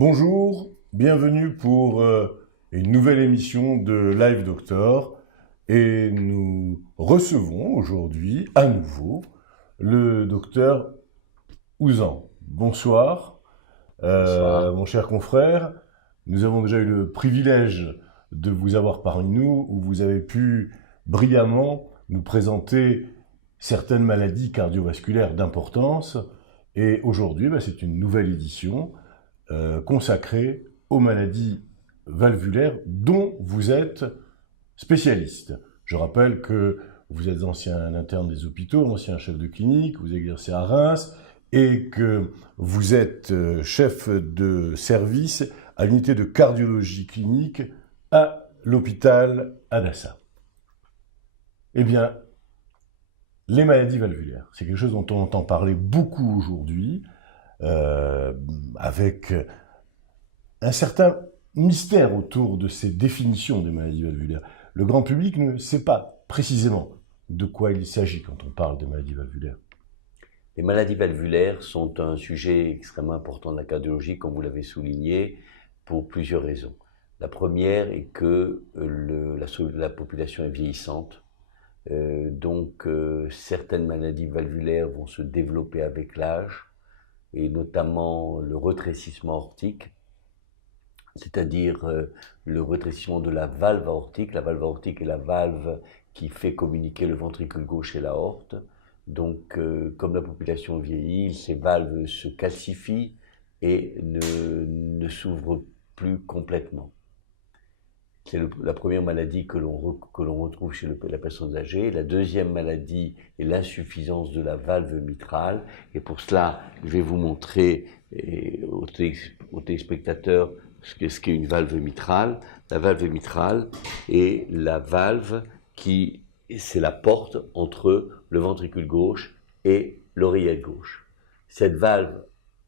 Bonjour, bienvenue pour une nouvelle émission de Live Doctor et nous recevons aujourd'hui à nouveau le docteur Ouzan. Bonsoir, Bonsoir. mon cher confrère. Nous avons déjà eu le privilège de vous avoir parmi nous où vous avez pu brillamment nous présenter certaines maladies cardiovasculaires d'importance et aujourd'hui c'est une nouvelle édition consacré aux maladies valvulaires dont vous êtes spécialiste. Je rappelle que vous êtes ancien interne des hôpitaux, ancien chef de clinique, vous exercez à Reims et que vous êtes chef de service à l'unité de cardiologie clinique à l'hôpital Adassa. Eh bien, les maladies valvulaires, c'est quelque chose dont on entend parler beaucoup aujourd'hui, avec un certain mystère autour de ces définitions des maladies valvulaires. Le grand public ne sait pas précisément de quoi il s'agit quand on parle des maladies valvulaires. Les maladies valvulaires sont un sujet extrêmement important de la cardiologie, comme vous l'avez souligné, pour plusieurs raisons. La première est que la population est vieillissante, donc certaines maladies valvulaires vont se développer avec l'âge, et notamment le rétrécissement aortique, c'est-à-dire le rétrécissement de la valve aortique. La valve aortique est la valve qui fait communiquer le ventricule gauche et l'aorte. Donc, comme la population vieillit, ces valves se calcifient et ne s'ouvrent plus complètement. C'est la première maladie que l'on retrouve chez la personne âgée. La deuxième maladie est l'insuffisance de la valve mitrale. Et pour cela, je vais vous montrer aux téléspectateurs ce qu'est une valve mitrale. La valve mitrale est la valve c'est la porte entre le ventricule gauche et l'oreillette gauche. Cette valve,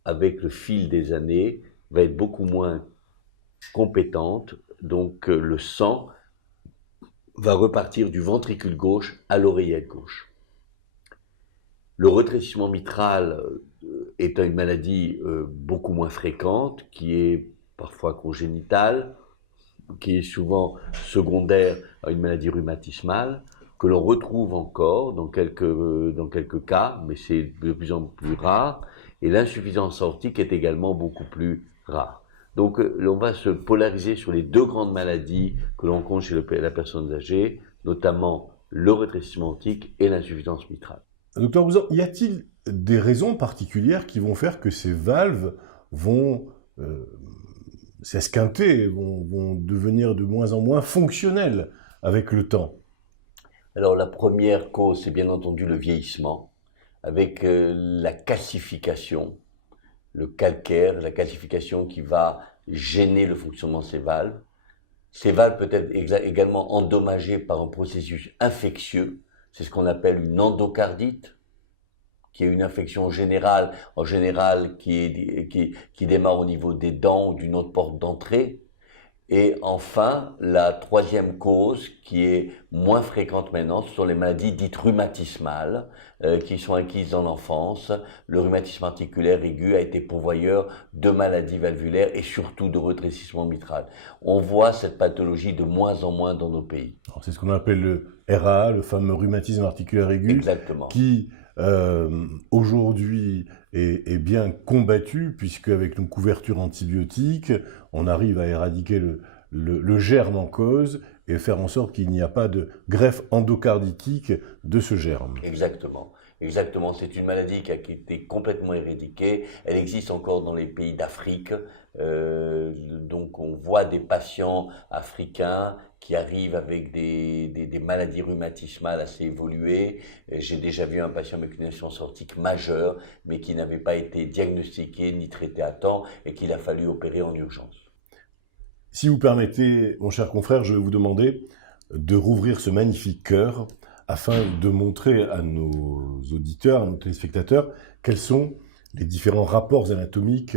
avec le fil des années, va être beaucoup moins compétente, donc le sang va repartir du ventricule gauche à l'oreillette gauche. Le rétrécissement mitral est une maladie beaucoup moins fréquente, qui est parfois congénitale, qui est souvent secondaire à une maladie rhumatismale, que l'on retrouve encore dans quelques cas, mais c'est de plus en plus rare, et l'insuffisance aortique est également beaucoup plus rare. Donc on va se polariser sur les deux grandes maladies que l'on rencontre chez la personne âgée, notamment le rétrécissement aortique et l'insuffisance mitrale. Docteur Ouzan, y a-t-il des raisons particulières qui vont faire que ces valves vont s'esquinter, vont devenir de moins en moins fonctionnelles avec le temps? Alors la première cause, c'est bien entendu le vieillissement, avec la calcification, le calcaire, la calcification qui va gêner le fonctionnement de ces valves. Ces valves peuvent être également endommagées par un processus infectieux, c'est ce qu'on appelle une endocardite, qui est une infection générale, en général qui démarre au niveau des dents ou d'une autre porte d'entrée. Et enfin, la troisième cause, qui est moins fréquente maintenant, ce sont les maladies dites rhumatismales, qui sont acquises dans l'enfance. Le rhumatisme articulaire aigu a été pourvoyeur de maladies valvulaires et surtout de rétrécissement mitral. On voit cette pathologie de moins en moins dans nos pays. C'est ce qu'on appelle le RA, le fameux rhumatisme articulaire aigu, Exactement. Qui aujourd'hui est bien combattu, puisque avec une couverture antibiotique, on arrive à éradiquer le germe en cause et faire en sorte qu'il n'y a pas de greffe endocarditique de ce germe. Exactement. Exactement, c'est une maladie qui a été complètement éradiquée. Elle existe encore dans les pays d'Afrique. Donc on voit des patients africains qui arrivent avec des maladies rhumatismales assez évoluées. J'ai déjà vu un patient avec une insuffisance aortique majeure, mais qui n'avait pas été diagnostiqué ni traité à temps et qu'il a fallu opérer en urgence. Si vous permettez, mon cher confrère, je vais vous demander de rouvrir ce magnifique cœur afin de montrer à nos auditeurs, à nos téléspectateurs, quels sont les différents rapports anatomiques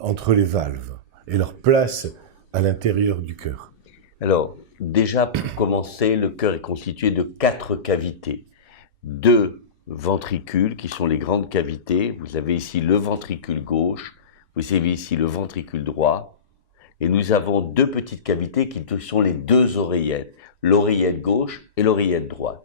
entre les valves et leur place à l'intérieur du cœur. Alors, déjà pour commencer, le cœur est constitué de 4 cavités. 2 ventricules qui sont les grandes cavités. Vous avez ici le ventricule gauche, Vous avez ici le ventricule droit, et nous avons deux petites cavités qui sont les deux oreillettes, l'oreillette gauche et l'oreillette droite.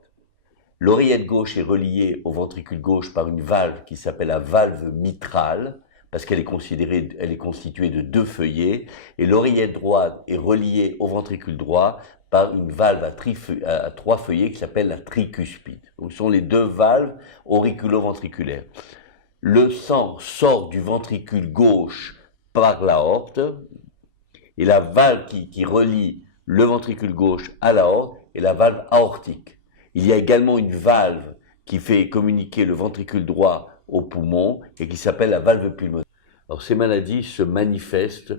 L'oreillette gauche est reliée au ventricule gauche par une valve qui s'appelle la valve mitrale, parce qu'elle est constituée de deux feuillets, et l'oreillette droite est reliée au ventricule droit par une valve à trois feuillets qui s'appelle la tricuspide. Donc, ce sont les deux valves auriculo-ventriculaires. Le sang sort du ventricule gauche par l'aorte, et la valve qui relie le ventricule gauche à l'aorte est la valve aortique. Il y a également une valve qui fait communiquer le ventricule droit au poumon et qui s'appelle la valve pulmonaire. Alors, ces maladies se manifestent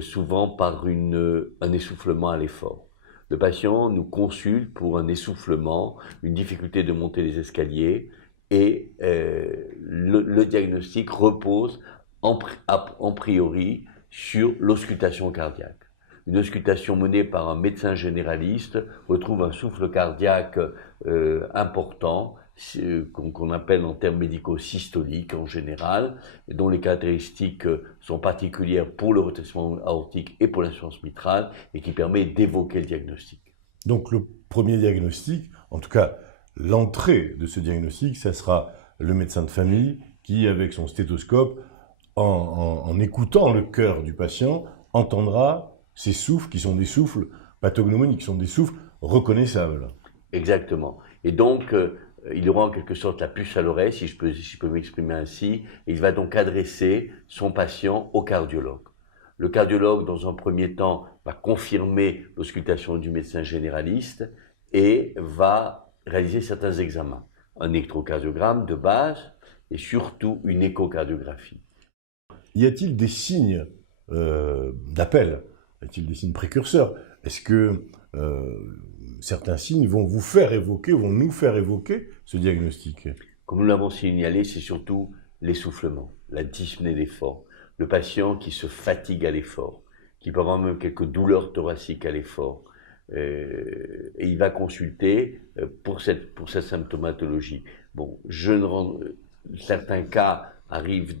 souvent par un essoufflement à l'effort. Le patient nous consulte pour un essoufflement, une difficulté de monter les escaliers, et le diagnostic repose en priori sur l'auscultation cardiaque. Une auscultation menée par un médecin généraliste retrouve un souffle cardiaque important, qu'on appelle en termes médicaux systolique en général, dont les caractéristiques sont particulières pour le retentissement aortique et pour l'insuffisance mitrale, et qui permet d'évoquer le diagnostic. Donc le premier diagnostic, en tout cas l'entrée de ce diagnostic, ça sera le médecin de famille qui, avec son stéthoscope, en écoutant le cœur du patient, entendra ces souffles qui sont des souffles pathognomoniques, qui sont des souffles reconnaissables. Exactement. Et donc, il aura en quelque sorte la puce à l'oreille, si je peux m'exprimer ainsi, et il va donc adresser son patient au cardiologue. Le cardiologue, dans un premier temps, va confirmer l'auscultation du médecin généraliste et va réaliser certains examens. Un électrocardiogramme de base et surtout une échocardiographie. Y a-t-il des signes d'appel ? Y a-t-il des signes précurseurs ? Est-ce que certains signes vont nous faire évoquer ce diagnostic ? Comme nous l'avons signalé, c'est surtout l'essoufflement, la dyspnée d'effort. Le patient qui se fatigue à l'effort, qui peut avoir même quelques douleurs thoraciques à l'effort. Et il va consulter pour cette symptomatologie. Bon, certains cas arrivent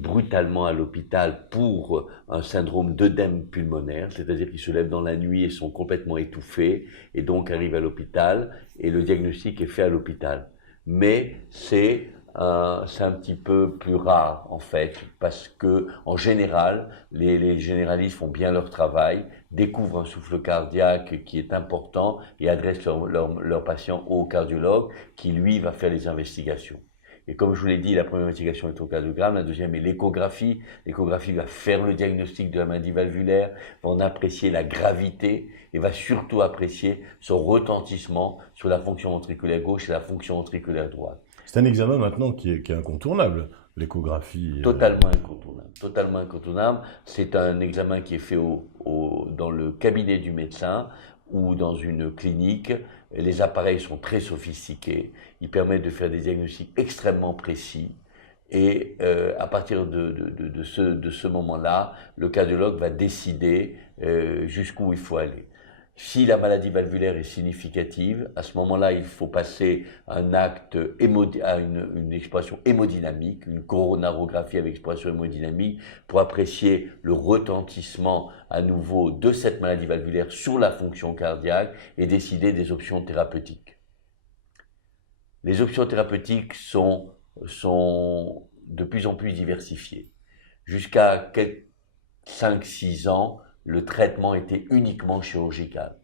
brutalement à l'hôpital pour un syndrome d'œdème pulmonaire, c'est-à-dire qu'ils se lèvent dans la nuit et sont complètement étouffés, et donc arrivent à l'hôpital, et le diagnostic est fait à l'hôpital. Mais c'est un petit peu plus rare, en fait, parce que, en général, les généralistes font bien leur travail, découvrent un souffle cardiaque qui est important et adressent leur patient au cardiologue, qui, lui, va faire les investigations. Et comme je vous l'ai dit, la première investigation est l'électrocardiogramme, la deuxième est l'échographie. L'échographie va faire le diagnostic de la maladie valvulaire, va en apprécier la gravité et va surtout apprécier son retentissement sur la fonction ventriculaire gauche et la fonction ventriculaire droite. C'est un examen maintenant qui est incontournable, l'échographie. Totalement incontournable. Totalement incontournable. C'est un examen qui est fait dans le cabinet du médecin ou dans une clinique. Les appareils sont très sophistiqués. Ils permettent de faire des diagnostics extrêmement précis. Et à partir de ce moment-là, le cardiologue va décider jusqu'où il faut aller. Si la maladie valvulaire est significative, à ce moment-là, il faut passer à une exploration hémodynamique, une coronarographie avec exploration hémodynamique, pour apprécier le retentissement à nouveau de cette maladie valvulaire sur la fonction cardiaque et décider des options thérapeutiques. Les options thérapeutiques sont de plus en plus diversifiées. Jusqu'à 5-6 ans, le traitement était uniquement chirurgical.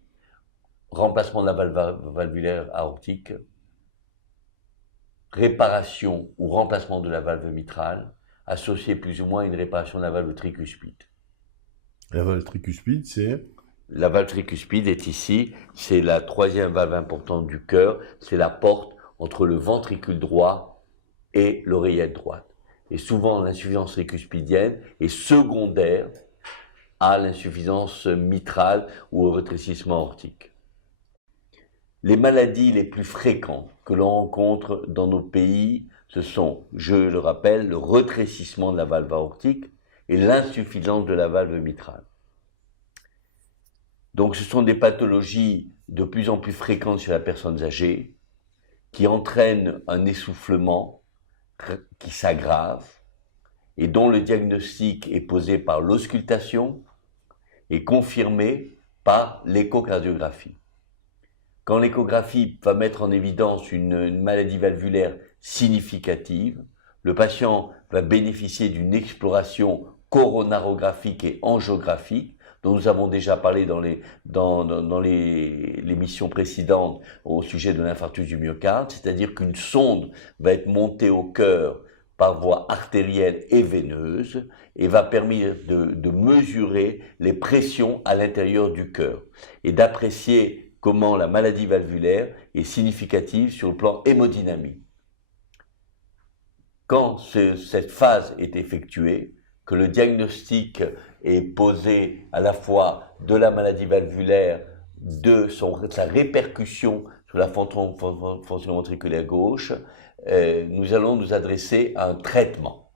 Remplacement de la valve valvulaire aortique, réparation ou remplacement de la valve mitrale, associé plus ou moins à une réparation de la valve tricuspide. La valve tricuspide, c'est ? La valve tricuspide est ici, c'est la troisième valve importante du cœur, c'est la porte entre le ventricule droit et l'oreillette droite. Et souvent, l'insuffisance tricuspidienne est secondaire à l'insuffisance mitrale ou au rétrécissement aortique. Les maladies les plus fréquentes que l'on rencontre dans nos pays, ce sont, je le rappelle, le rétrécissement de la valve aortique et l'insuffisance de la valve mitrale. Donc ce sont des pathologies de plus en plus fréquentes chez la personne âgée qui entraînent un essoufflement qui s'aggrave et dont le diagnostic est posé par l'auscultation et confirmé par l'échocardiographie. Quand l'échographie va mettre en évidence une maladie valvulaire significative, le patient va bénéficier d'une exploration coronarographique et angiographique, dont nous avons déjà parlé dans les missions précédentes au sujet de l'infarctus du myocarde, c'est-à-dire qu'une sonde va être montée au cœur par voie artérielle et veineuse et va permettre de mesurer les pressions à l'intérieur du cœur et d'apprécier comment la maladie valvulaire est significative sur le plan hémodynamique. Quand cette phase est effectuée, que le diagnostic est posé à la fois de la maladie valvulaire, de sa répercussion sur la fonction ventriculaire gauche, nous allons nous adresser à un traitement.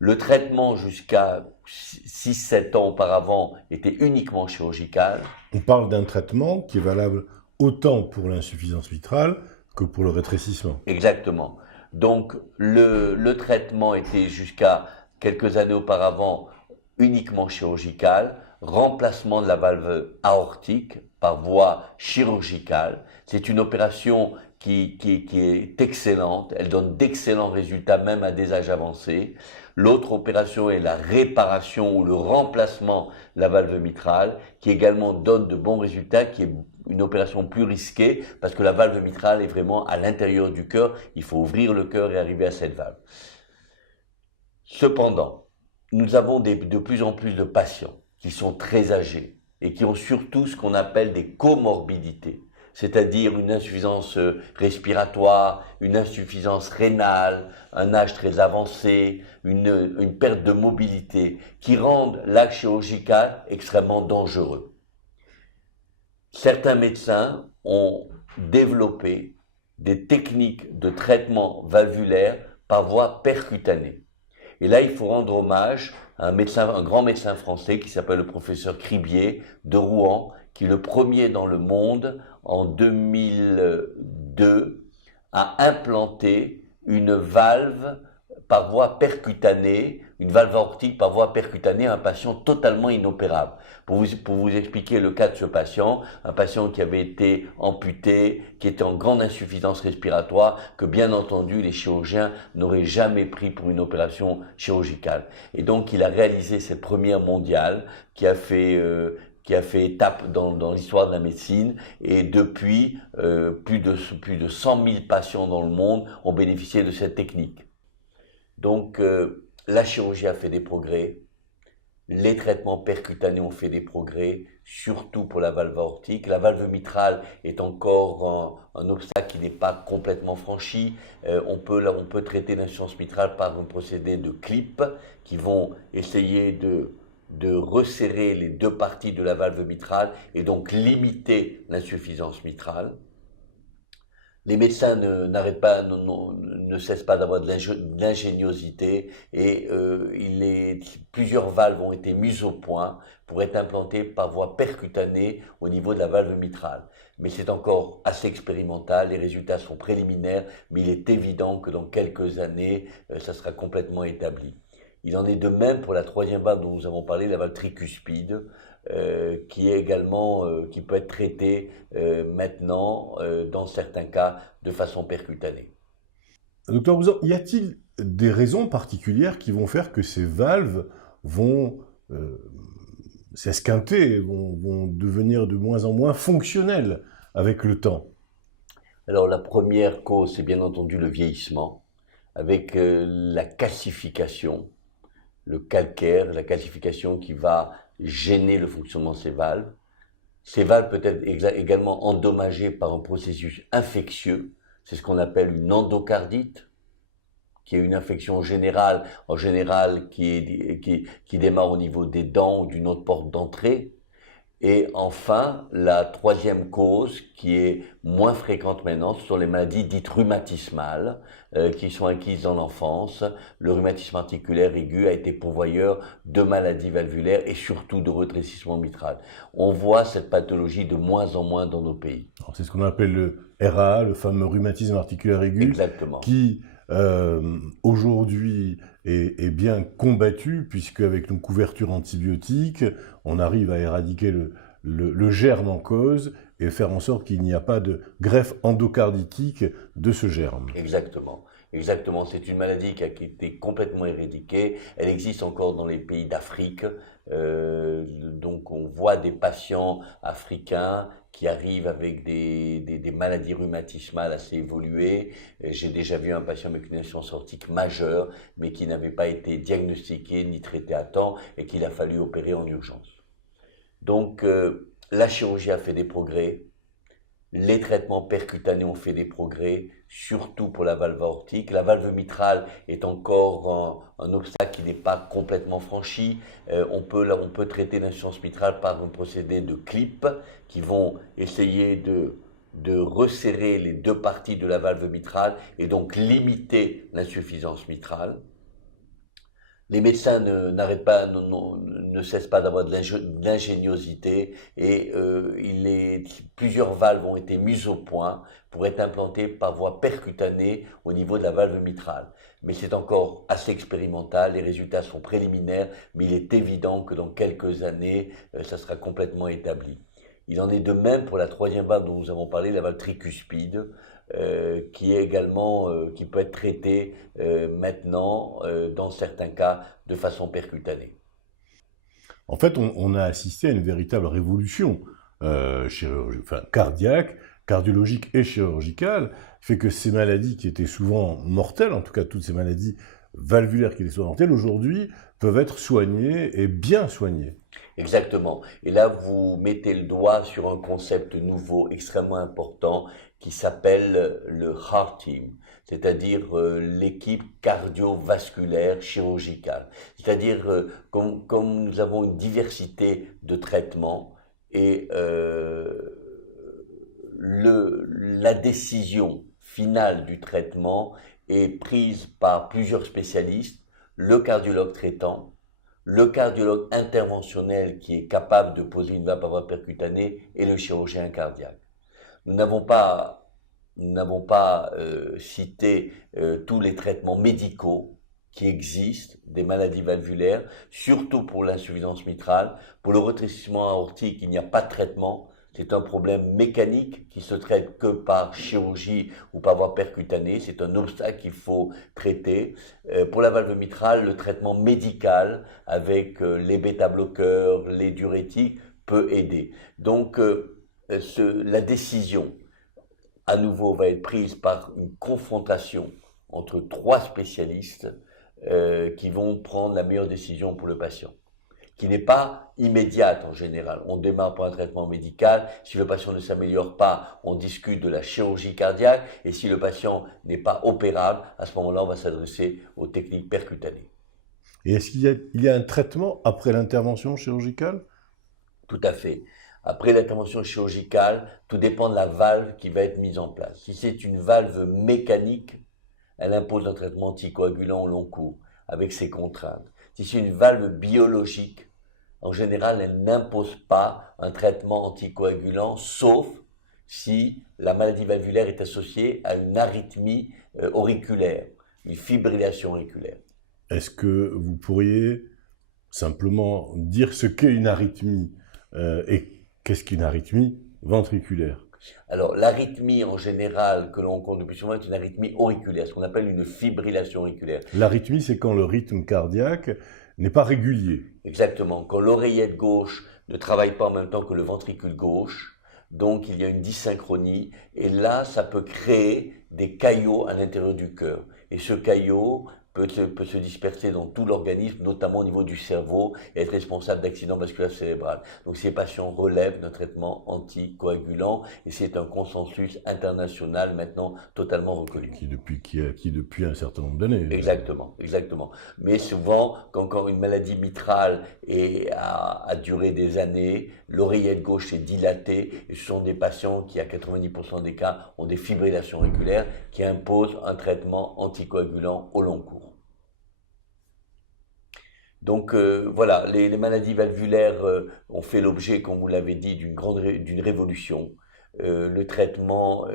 Le traitement jusqu'à 6-7 ans auparavant était uniquement chirurgical. On parle d'un traitement qui est valable autant pour l'insuffisance mitrale que pour le rétrécissement. Exactement. Donc le traitement était jusqu'à quelques années auparavant uniquement chirurgical, remplacement de la valve aortique par voie chirurgicale. C'est une opération qui est excellente, elle donne d'excellents résultats même à des âges avancés. L'autre opération est la réparation ou le remplacement de la valve mitrale, qui également donne de bons résultats, qui est une opération plus risquée, parce que la valve mitrale est vraiment à l'intérieur du cœur, il faut ouvrir le cœur et arriver à cette valve. Cependant, nous avons de plus en plus de patients qui sont très âgés et qui ont surtout ce qu'on appelle des comorbidités, c'est-à-dire une insuffisance respiratoire, une insuffisance rénale, un âge très avancé, une perte de mobilité, qui rendent l'acte chirurgical extrêmement dangereux. Certains médecins ont développé des techniques de traitement valvulaire par voie percutanée. Et là, il faut rendre hommage à un grand médecin français qui s'appelle le professeur Cribier de Rouen, qui est le premier dans le monde, en 2002, à implanter une valve par voie percutanée, une valve aortique par voie percutanée à un patient totalement inopérable. Pour vous expliquer le cas de ce patient, un patient qui avait été amputé, qui était en grande insuffisance respiratoire, que bien entendu les chirurgiens n'auraient jamais pris pour une opération chirurgicale. Et donc il a réalisé cette première mondiale qui a fait étape dans l'histoire de la médecine, et depuis, plus de 100 000 patients dans le monde ont bénéficié de cette technique. Donc, la chirurgie a fait des progrès, les traitements percutanés ont fait des progrès, surtout pour la valve aortique. La valve mitrale est encore un obstacle qui n'est pas complètement franchi. On peut traiter l'insuffisance mitrale par un procédé de clip qui vont essayer de resserrer les deux parties de la valve mitrale et donc limiter l'insuffisance mitrale. Les médecins ne cessent pas d'avoir de l'ingéniosité et plusieurs valves ont été mises au point pour être implantées par voie percutanée au niveau de la valve mitrale. Mais c'est encore assez expérimental, les résultats sont préliminaires, mais il est évident que dans quelques années, ça sera complètement établi. Il en est de même pour la troisième valve dont nous avons parlé, la valve tricuspide, qui est également, qui peut être traitée maintenant, dans certains cas, de façon percutanée. Docteur Bouzan, y a-t-il des raisons particulières qui vont faire que ces valves vont s'esquinter, vont devenir de moins en moins fonctionnelles avec le temps? Alors la première cause, c'est bien entendu le vieillissement, avec la calcification, le calcaire, la calcification qui va gêner le fonctionnement de ces valves. Ces valves peuvent être également endommagées par un processus infectieux, c'est ce qu'on appelle une endocardite, qui est une infection générale, en général qui démarre au niveau des dents ou d'une autre porte d'entrée. Et enfin, la troisième cause, qui est moins fréquente maintenant, ce sont les maladies dites rhumatismales, qui sont acquises dans l'enfance. Le rhumatisme articulaire aigu a été pourvoyeur de maladies valvulaires et surtout de rétrécissement mitral. On voit cette pathologie de moins en moins dans nos pays. C'est ce qu'on appelle le RAA, le fameux rhumatisme articulaire aigu, Exactement. Qui aujourd'hui est bien combattu, puisque avec nos couvertures antibiotiques, on arrive à éradiquer le germe en cause et faire en sorte qu'il n'y a pas de greffe endocarditique de ce germe. Exactement. Exactement, c'est une maladie qui a été complètement éradiquée. Elle existe encore dans les pays d'Afrique. Donc on voit des patients africains qui arrivent avec des maladies rhumatismales assez évoluées. J'ai déjà vu un patient avec une insuffisance aortique majeure, mais qui n'avait pas été diagnostiqué ni traité à temps et qu'il a fallu opérer en urgence. Donc la chirurgie a fait des progrès. Les traitements percutanés ont fait des progrès, surtout pour la valve aortique. La valve mitrale est encore un obstacle qui n'est pas complètement franchi. On peut traiter l'insuffisance mitrale par un procédé de clip qui vont essayer de resserrer les deux parties de la valve mitrale et donc limiter l'insuffisance mitrale. Les médecins ne cessent pas d'avoir de l'ingéniosité et plusieurs valves ont été mises au point pour être implantées par voie percutanée au niveau de la valve mitrale. Mais c'est encore assez expérimental, les résultats sont préliminaires, mais il est évident que dans quelques années, ça sera complètement établi. Il en est de même pour la troisième valve dont nous avons parlé, la valve tricuspide. Qui est également qui peut être traité maintenant dans certains cas de façon percutanée. En fait, on a assisté à une véritable révolution cardiaque, cardiologique et chirurgicale, qui fait que ces maladies qui étaient souvent mortelles, en tout cas toutes ces maladies valvulaires qui étaient souvent mortelles, aujourd'hui peuvent être soignées et bien soignées. Exactement. Et là, vous mettez le doigt sur un concept nouveau, extrêmement important, qui s'appelle le Heart Team, c'est-à-dire l'équipe cardiovasculaire chirurgicale. C'est-à-dire comme nous avons une diversité de traitements et la décision finale du traitement est prise par plusieurs spécialistes, le cardiologue traitant, le cardiologue interventionnel qui est capable de poser une valve à voie percutanée et le chirurgien cardiaque. Nous n'avons pas cité tous les traitements médicaux qui existent des maladies valvulaires, surtout pour l'insuffisance mitrale. Pour le rétrécissement aortique, il n'y a pas de traitement. C'est un problème mécanique qui se traite que par chirurgie ou par voie percutanée. C'est un obstacle qu'il faut traiter. Pour la valve mitrale, le traitement médical avec les bêta-bloqueurs, les diurétiques peut aider. Donc la décision à nouveau va être prise par une confrontation entre trois spécialistes qui vont prendre la meilleure décision pour le patient, qui n'est pas immédiate en général. On démarre par un traitement médical, si le patient ne s'améliore pas, on discute de la chirurgie cardiaque, et si le patient n'est pas opérable, à ce moment-là, on va s'adresser aux techniques percutanées. Et est-ce qu'il y a un traitement après l'intervention chirurgicale? Tout à fait. Après l'intervention chirurgicale, tout dépend de la valve qui va être mise en place. Si c'est une valve mécanique, elle impose un traitement anticoagulant au long cours, avec ses contraintes. Si c'est une valve biologique, en général, elle n'impose pas un traitement anticoagulant, sauf si la maladie valvulaire est associée à une arythmie auriculaire, une fibrillation auriculaire. Est-ce que vous pourriez simplement dire ce qu'est une arythmie et qu'est-ce qu'une arythmie ventriculaire? Alors, l'arythmie en général que l'on rencontre le plus souvent est une arythmie auriculaire, ce qu'on appelle une fibrillation auriculaire. L'arythmie, c'est quand le rythme cardiaque n'est pas régulier. Exactement, quand l'oreillette gauche ne travaille pas en même temps que le ventricule gauche, donc il y a une dysynchronie, et là, ça peut créer des caillots à l'intérieur du cœur. Et ce caillot peut se disperser dans tout l'organisme, notamment au niveau du cerveau, et être responsable d'accidents vasculaires cérébraux. Donc ces patients relèvent d'un traitement anticoagulant, et c'est un consensus international maintenant totalement reconnu. Qui est acquis depuis un certain nombre d'années. Exactement, exactement. Mais souvent, quand encore une maladie mitrale a duré des années, l'oreillette gauche est dilatée, et ce sont des patients qui, à 90% des cas, ont des fibrillations auriculaires qui imposent un traitement anticoagulant au long cours. Donc voilà, les maladies valvulaires ont fait l'objet, comme vous l'avez dit, d'une révolution. Le traitement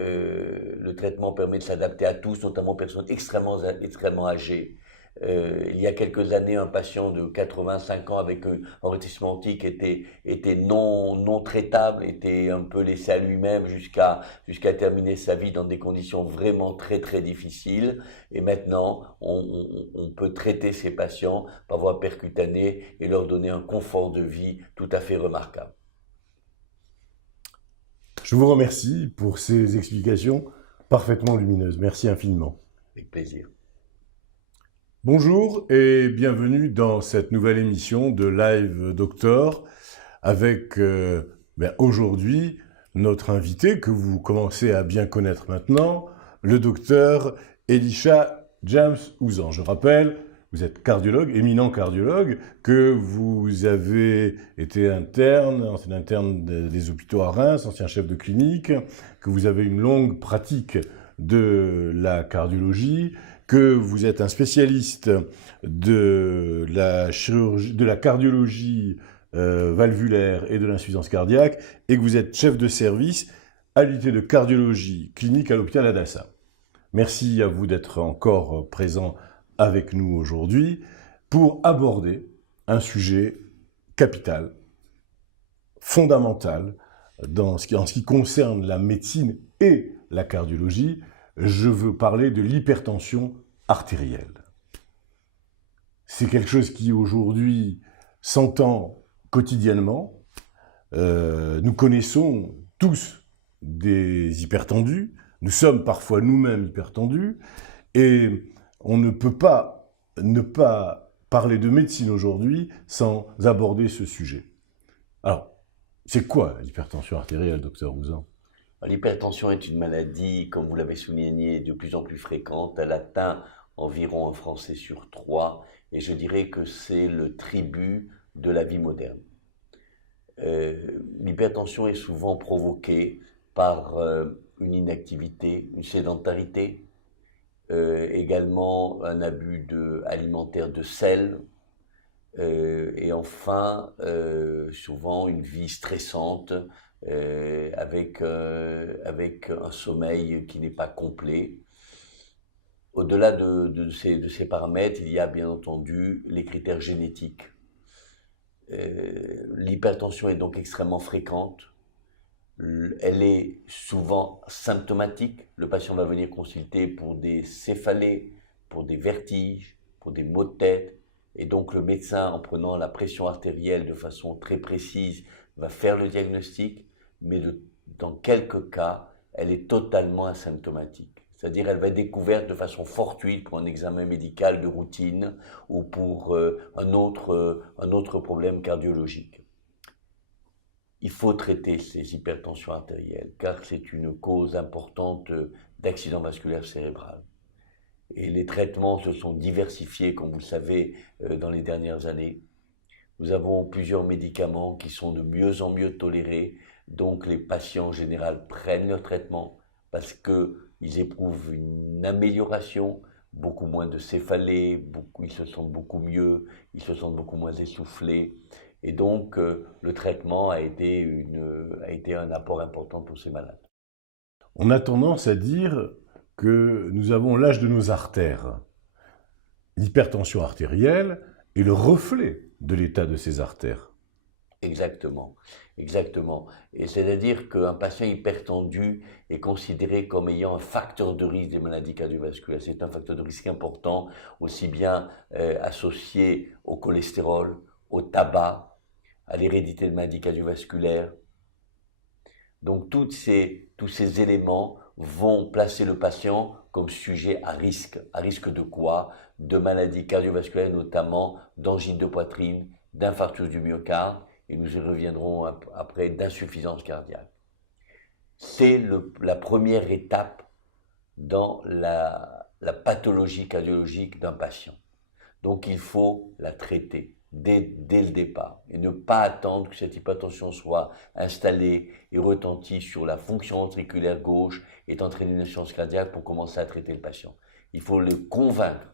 permet de s'adapter à tous, notamment aux personnes extrêmement âgées. Il y a quelques années, un patient de 85 ans avec un enregistrement aortique était non traitable, était un peu laissé à lui-même jusqu'à terminer sa vie dans des conditions vraiment très très difficiles. Et maintenant, on peut traiter ces patients par voie percutanée et leur donner un confort de vie tout à fait remarquable. Je vous remercie pour ces explications parfaitement lumineuses. Merci infiniment. Avec plaisir. Bonjour et bienvenue dans cette nouvelle émission de Live Doctor avec aujourd'hui notre invité que vous commencez à bien connaître maintenant, le docteur Elisha James Ouzan. Je rappelle, vous êtes cardiologue, éminent cardiologue, que vous avez été ancien interne des hôpitaux à Reims, ancien chef de clinique, que vous avez une longue pratique de la cardiologie, que vous êtes un spécialiste de la chirurgie, de la cardiologie valvulaire et de l'insuffisance cardiaque, et que vous êtes chef de service à l'unité de cardiologie clinique à l'hôpital Adassa. Merci à vous d'être encore présent avec nous aujourd'hui pour aborder un sujet capital, fondamental, en ce qui concerne la médecine et la cardiologie. Je veux parler de l'hypertension artérielle. C'est quelque chose qui aujourd'hui s'entend quotidiennement. Nous connaissons tous des hypertendus. Nous sommes parfois nous-mêmes hypertendus. Et on ne peut pas ne pas parler de médecine aujourd'hui sans aborder ce sujet. Alors, c'est quoi l'hypertension artérielle, docteur Ouzan ? L'hypertension est une maladie, comme vous l'avez souligné, de plus en plus fréquente. Elle atteint environ un Français sur 3, et je dirais que c'est le tribut de la vie moderne. L'hypertension est souvent provoquée par une inactivité, une sédentarité, également un abus alimentaire de sel, et enfin, souvent une vie stressante, avec un sommeil qui n'est pas complet. Au-delà de ces paramètres, il y a bien entendu les critères génétiques. L'hypertension est donc extrêmement fréquente. Elle est souvent symptomatique. Le patient va venir consulter pour des céphalées, pour des vertiges, pour des maux de tête. Et donc le médecin, en prenant la pression artérielle de façon très précise, va faire le diagnostic, mais dans quelques cas, elle est totalement asymptomatique. C'est-à-dire elle va être découverte de façon fortuite pour un examen médical de routine ou pour un autre problème cardiologique. Il faut traiter ces hypertensions artérielles car c'est une cause importante d'accident vasculaire cérébral. Et les traitements se sont diversifiés, comme vous le savez, dans les dernières années. Nous avons plusieurs médicaments qui sont de mieux en mieux tolérés, donc les patients en général prennent leur traitement parce qu'ils éprouvent une amélioration, beaucoup moins de céphalées, ils se sentent beaucoup mieux, ils se sentent beaucoup moins essoufflés. Et donc, le traitement a été un apport important pour ces malades. On a tendance à dire que nous avons l'âge de nos artères. L'hypertension artérielle est le reflet de l'état de ces artères. Exactement, exactement. Et c'est-à-dire qu'un patient hypertendu est considéré comme ayant un facteur de risque des maladies cardiovasculaires. C'est un facteur de risque important, aussi bien associé au cholestérol, au tabac, à l'hérédité de maladies cardiovasculaires. Donc tous ces éléments vont placer le patient comme sujet à risque. À risque de quoi? De maladies cardiovasculaires, notamment d'angine de poitrine, d'infarctus du myocarde, et nous y reviendrons après, d'insuffisance cardiaque. C'est la première étape dans la pathologie cardiologique d'un patient. Donc il faut la traiter dès le départ et ne pas attendre que cette hypertension soit installée et retentie sur la fonction ventriculaire gauche et entraîner une insuffisance cardiaque pour commencer à traiter le patient. Il faut le convaincre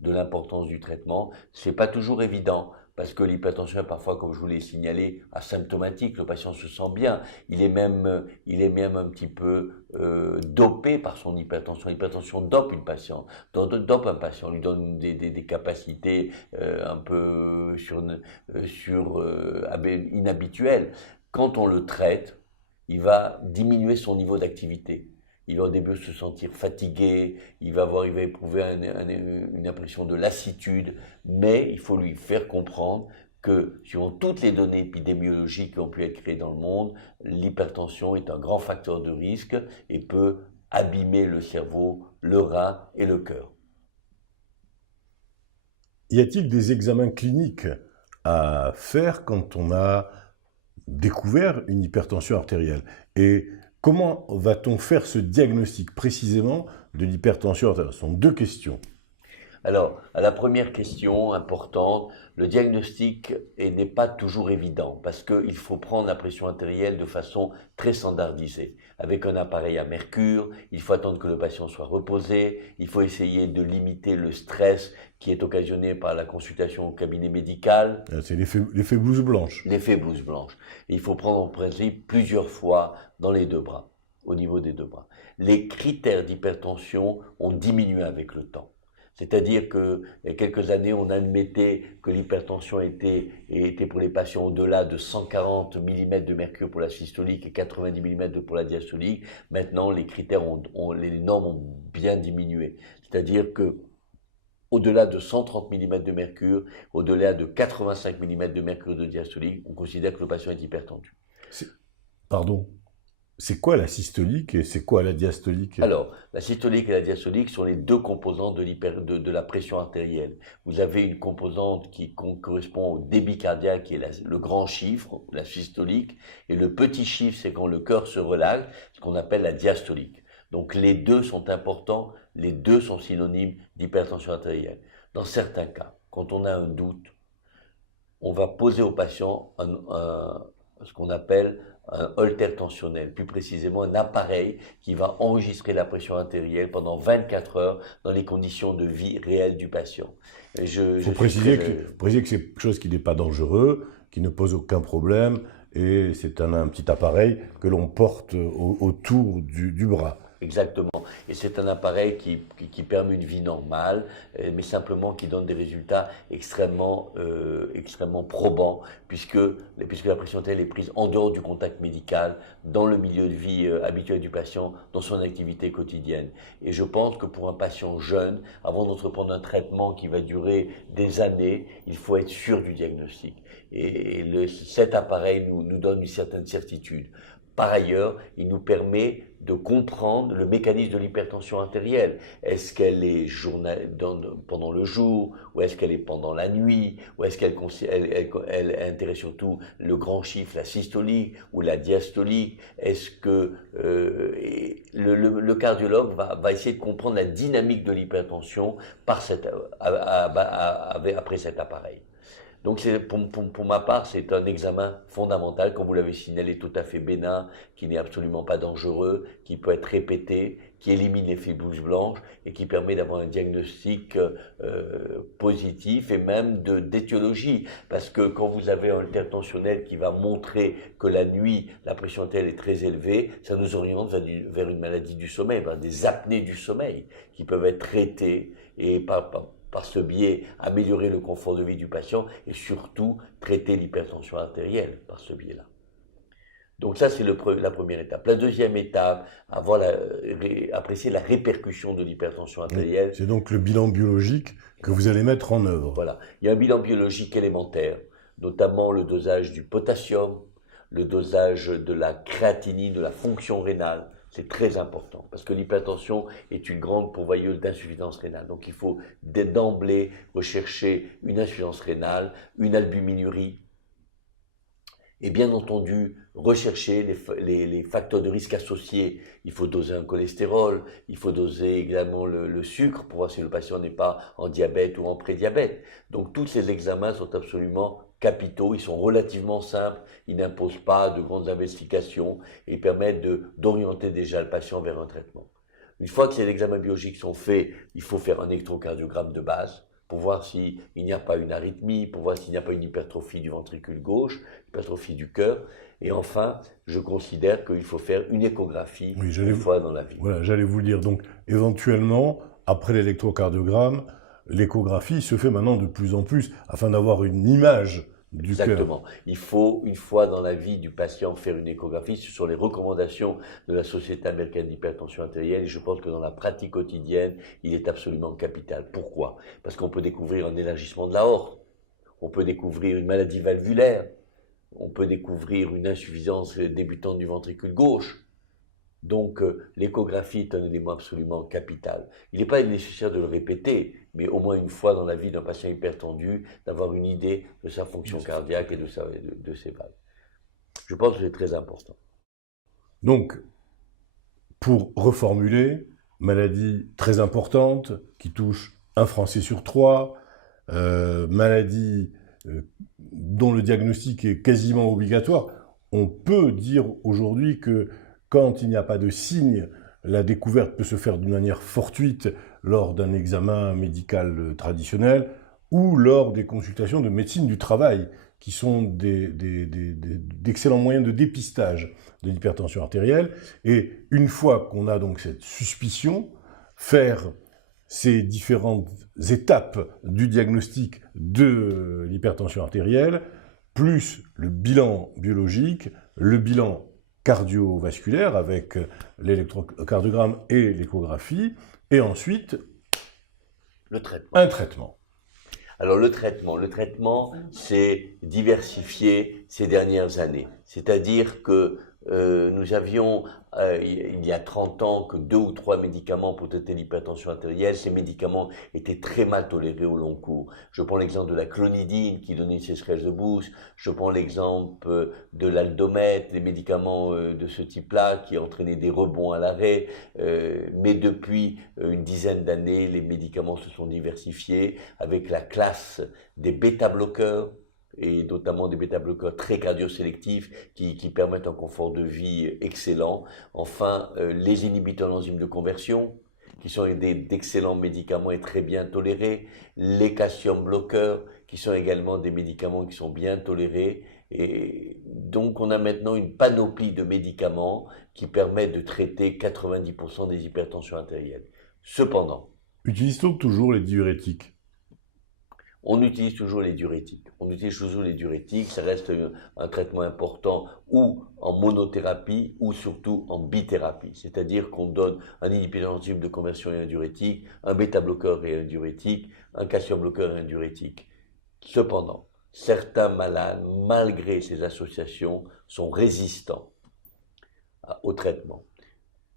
de l'importance du traitement. C'est pas toujours évident parce que l'hypertension est parfois, comme je vous l'ai signalé, asymptomatique. Le patient se sent bien. Il est même un petit peu dopé par son hypertension. L'hypertension dope une patiente, dope un patient, lui donne des capacités un peu inhabituelles. Quand on le traite, il va diminuer son niveau d'activité. Il va au début se sentir fatigué, il va éprouver une impression de lassitude, mais il faut lui faire comprendre que, suivant toutes les données épidémiologiques qui ont pu être créées dans le monde, l'hypertension est un grand facteur de risque et peut abîmer le cerveau, le rein et le cœur. Y a-t-il des examens cliniques à faire quand on a découvert une hypertension artérielle? Et comment va-t-on faire ce diagnostic précisément de l'hypertension artérielle? Ce sont deux questions. Alors, à la première question importante, le diagnostic n'est pas toujours évident parce qu'il faut prendre la pression artérielle de façon très standardisée. Avec un appareil à mercure, il faut attendre que le patient soit reposé, il faut essayer de limiter le stress qui est occasionné par la consultation au cabinet médical. C'est l'effet blouse blanche. L'effet blouse blanche. Et il faut prendre en principe plusieurs fois dans les deux bras, au niveau des deux bras. Les critères d'hypertension ont diminué avec le temps. C'est-à-dire que, il y a quelques années, on admettait que l'hypertension était pour les patients au-delà de 140 mm de mercure pour la systolique et 90 mm pour la diastolique. Maintenant, les critères les normes ont bien diminué. C'est-à-dire que, au-delà de 130 mm de mercure, au-delà de 85 mm de mercure de diastolique, on considère que le patient est hypertendu. Pardon, c'est quoi la systolique et c'est quoi la diastolique? Alors, la systolique et la diastolique sont les deux composantes de la pression artérielle. Vous avez une composante qui correspond au débit cardiaque, qui est le grand chiffre, la systolique, et le petit chiffre, c'est quand le cœur se relâche, ce qu'on appelle la diastolique. Donc les deux sont importants, les deux sont synonymes d'hypertension artérielle. Dans certains cas, quand on a un doute, on va poser au patient ce qu'on appelle un holter tensionnel, plus précisément un appareil qui va enregistrer la pression artérielle pendant 24 heures dans les conditions de vie réelles du patient. Il faut préciser que c'est quelque chose qui n'est pas dangereux, qui ne pose aucun problème, et c'est un petit appareil que l'on porte autour du bras. Exactement. Et c'est un appareil qui permet une vie normale, mais simplement qui donne des résultats extrêmement probants, puisque la pression artérielle est prise en dehors du contact médical, dans le milieu de vie habituel du patient, dans son activité quotidienne. Et je pense que pour un patient jeune, avant d'entreprendre un traitement qui va durer des années, il faut être sûr du diagnostic. Et cet appareil nous donne une certaine certitude. Par ailleurs, il nous permet de comprendre le mécanisme de l'hypertension artérielle. Est-ce qu'elle est pendant le jour, ou est-ce qu'elle est pendant la nuit, ou est-ce qu'elle intéresse surtout le grand chiffre, la systolique ou la diastolique? Est-ce que le cardiologue va essayer de comprendre la dynamique de l'hypertension après cet appareil? Donc pour ma part, c'est un examen fondamental, comme vous l'avez signalé, tout à fait bénin, qui n'est absolument pas dangereux, qui peut être répété, qui élimine l'effet blouse blanche et qui permet d'avoir un diagnostic positif et même d'étiologie. Parce que quand vous avez un holter tensionnel qui va montrer que la nuit, la pression artérielle est très élevée, ça nous oriente vers une maladie du sommeil, vers des apnées du sommeil qui peuvent être traitées et par ce biais, améliorer le confort de vie du patient et surtout traiter l'hypertension artérielle par ce biais-là. Donc ça, c'est la première étape. La deuxième étape, apprécier la répercussion de l'hypertension artérielle. C'est donc le bilan biologique que vous allez mettre en œuvre. Voilà. Il y a un bilan biologique élémentaire, notamment le dosage du potassium, le dosage de la créatinine, de la fonction rénale. C'est très important parce que l'hypertension est une grande pourvoyeuse d'insuffisance rénale. Donc il faut d'emblée rechercher une insuffisance rénale, une albuminurie et bien entendu rechercher les facteurs de risque associés. Il faut doser un cholestérol, il faut doser également le sucre pour voir si le patient n'est pas en diabète ou en prédiabète. Donc tous ces examens sont absolument capitaux, ils sont relativement simples, ils n'imposent pas de grandes investigations et permettent d'orienter déjà le patient vers un traitement. Une fois que ces examens biologiques sont faits, il faut faire un électrocardiogramme de base pour voir s'il n'y a pas une arythmie, pour voir s'il n'y a pas une hypertrophie du ventricule gauche, hypertrophie du cœur. Et enfin, je considère qu'il faut faire une échographie une fois dans la vie. Voilà, j'allais vous le dire. Donc, éventuellement, après l'électrocardiogramme, l'échographie se fait maintenant de plus en plus afin d'avoir une image du cœur. Exactement. Il faut, une fois dans la vie du patient, faire une échographie. Ce sont les recommandations de la Société américaine d'hypertension artérielle. Et je pense que dans la pratique quotidienne, il est absolument capital. Pourquoi? Parce qu'on peut découvrir un élargissement de l'aorte. On peut découvrir une maladie valvulaire. On peut découvrir une insuffisance débutante du ventricule gauche. Donc, l'échographie est un élément absolument capital. Il n'est pas nécessaire de le répéter, mais au moins une fois dans la vie d'un patient hypertendu, d'avoir une idée de sa fonction cardiaque et de ses valves. Je pense que c'est très important. Donc, pour reformuler, maladie très importante qui touche un Français sur 3, maladie dont le diagnostic est quasiment obligatoire. On peut dire aujourd'hui que quand il n'y a pas de signe, la découverte peut se faire d'une manière fortuite lors d'un examen médical traditionnel ou lors des consultations de médecine du travail, qui sont d'excellents moyens de dépistage de l'hypertension artérielle. Et une fois qu'on a donc cette suspicion, faire ces différentes étapes du diagnostic de l'hypertension artérielle, plus le bilan biologique, le bilan cardiovasculaire avec l'électrocardiogramme et l'échographie, et ensuite un traitement. Alors le traitement s'est diversifié ces dernières années. C'est-à-dire que nous avions, il y a 30 ans, que 2 ou 3 médicaments pour traiter l'hypertension artérielle. Ces médicaments étaient très mal tolérés au long cours. Je prends l'exemple de la clonidine qui donnait une sécheresse de bouche. Je prends l'exemple de l'aldomètre, les médicaments de ce type-là qui entraînaient des rebonds à l'arrêt. Mais depuis une dizaine d'années, les médicaments se sont diversifiés avec la classe des bêta-bloqueurs, et notamment des bêta-bloqueurs très cardiosélectifs qui permettent un confort de vie excellent. Enfin, les inhibiteurs d'enzymes de conversion, qui sont d'excellents médicaments et très bien tolérés. Les calcium bloqueurs, qui sont également des médicaments qui sont bien tolérés. Et donc, on a maintenant une panoplie de médicaments qui permettent de traiter 90% des hypertensions artérielles. Cependant, utilise-t-on toujours les diurétiques? On utilise toujours les diurétiques. Ça reste un traitement important ou en monothérapie ou surtout en bithérapie. C'est-à-dire qu'on donne un inhibiteur d'enzyme de conversion et un diurétique, un bêta-bloqueur et un diurétique, un calcium-bloqueur et un diurétique. Cependant, certains malades, malgré ces associations, sont résistants au traitement.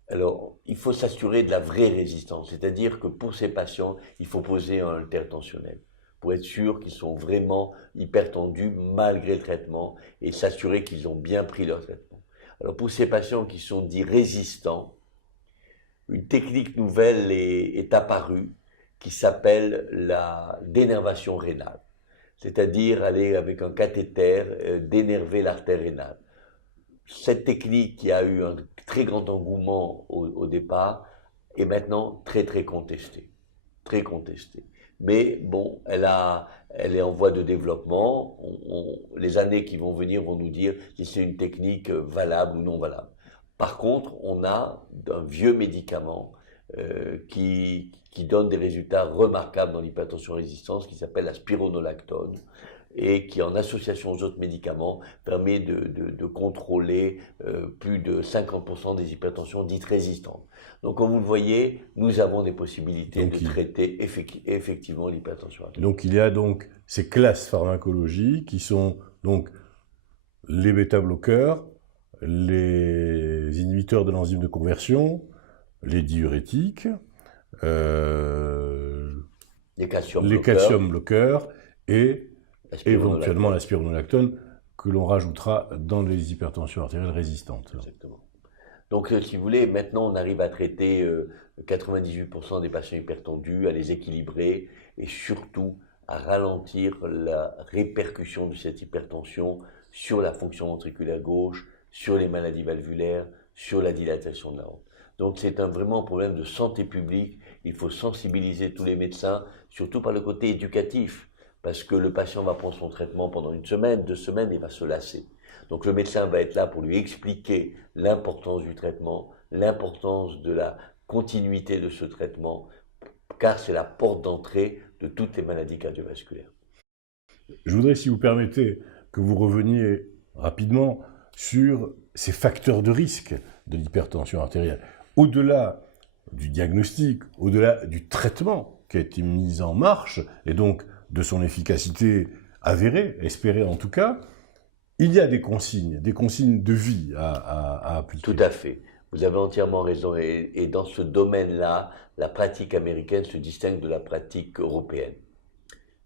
Alors, il faut s'assurer de la vraie résistance. C'est-à-dire que pour ces patients, il faut poser un hypertentionnel, pour être sûr qu'ils sont vraiment hypertendus malgré le traitement et s'assurer qu'ils ont bien pris leur traitement. Alors pour ces patients qui sont dits résistants, une technique nouvelle est apparue qui s'appelle la dénervation rénale, c'est-à-dire aller avec un cathéter dénerver l'artère rénale. Cette technique qui a eu un très grand engouement au départ est maintenant très contestée, très contestée. Mais bon, elle est en voie de développement. Les années qui vont venir vont nous dire si c'est une technique valable ou non valable. Par contre, on a un vieux médicament qui donne des résultats remarquables dans l'hypertension résistance, qui s'appelle la spironolactone, et qui, en association aux autres médicaments, permet de contrôler plus de 50% des hypertensions dites résistantes. Donc, comme vous le voyez, nous avons des possibilités de traiter effectivement l'hypertension artérielle. Donc, il y a donc ces classes pharmacologiques qui sont donc les bêta-bloqueurs, les inhibiteurs de l'enzyme de conversion, les diurétiques, les calcium bloqueurs et éventuellement la spironolactone que l'on rajoutera dans les hypertensions artérielles résistantes. Exactement. Donc, si vous voulez, maintenant, on arrive à traiter 98% des patients hypertendus, à les équilibrer et surtout à ralentir la répercussion de cette hypertension sur la fonction ventriculaire gauche, sur les maladies valvulaires, sur la dilatation de l'aorte. Donc, c'est vraiment un problème de santé publique Il faut sensibiliser tous les médecins, surtout par le côté éducatif, parce que le patient va prendre son traitement pendant 1 semaine, 2 semaines et va se lasser. Donc le médecin va être là pour lui expliquer l'importance du traitement, l'importance de la continuité de ce traitement, car c'est la porte d'entrée de toutes les maladies cardiovasculaires. Je voudrais, si vous permettez, que vous reveniez rapidement sur ces facteurs de risque de l'hypertension artérielle. Au-delà du diagnostic, au-delà du traitement qui a été mis en marche, et donc de son efficacité avérée, espérée en tout cas, il y a des consignes de vie à appliquer. Tout à fait. Vous avez entièrement raison. Et dans ce domaine-là, la pratique américaine se distingue de la pratique européenne.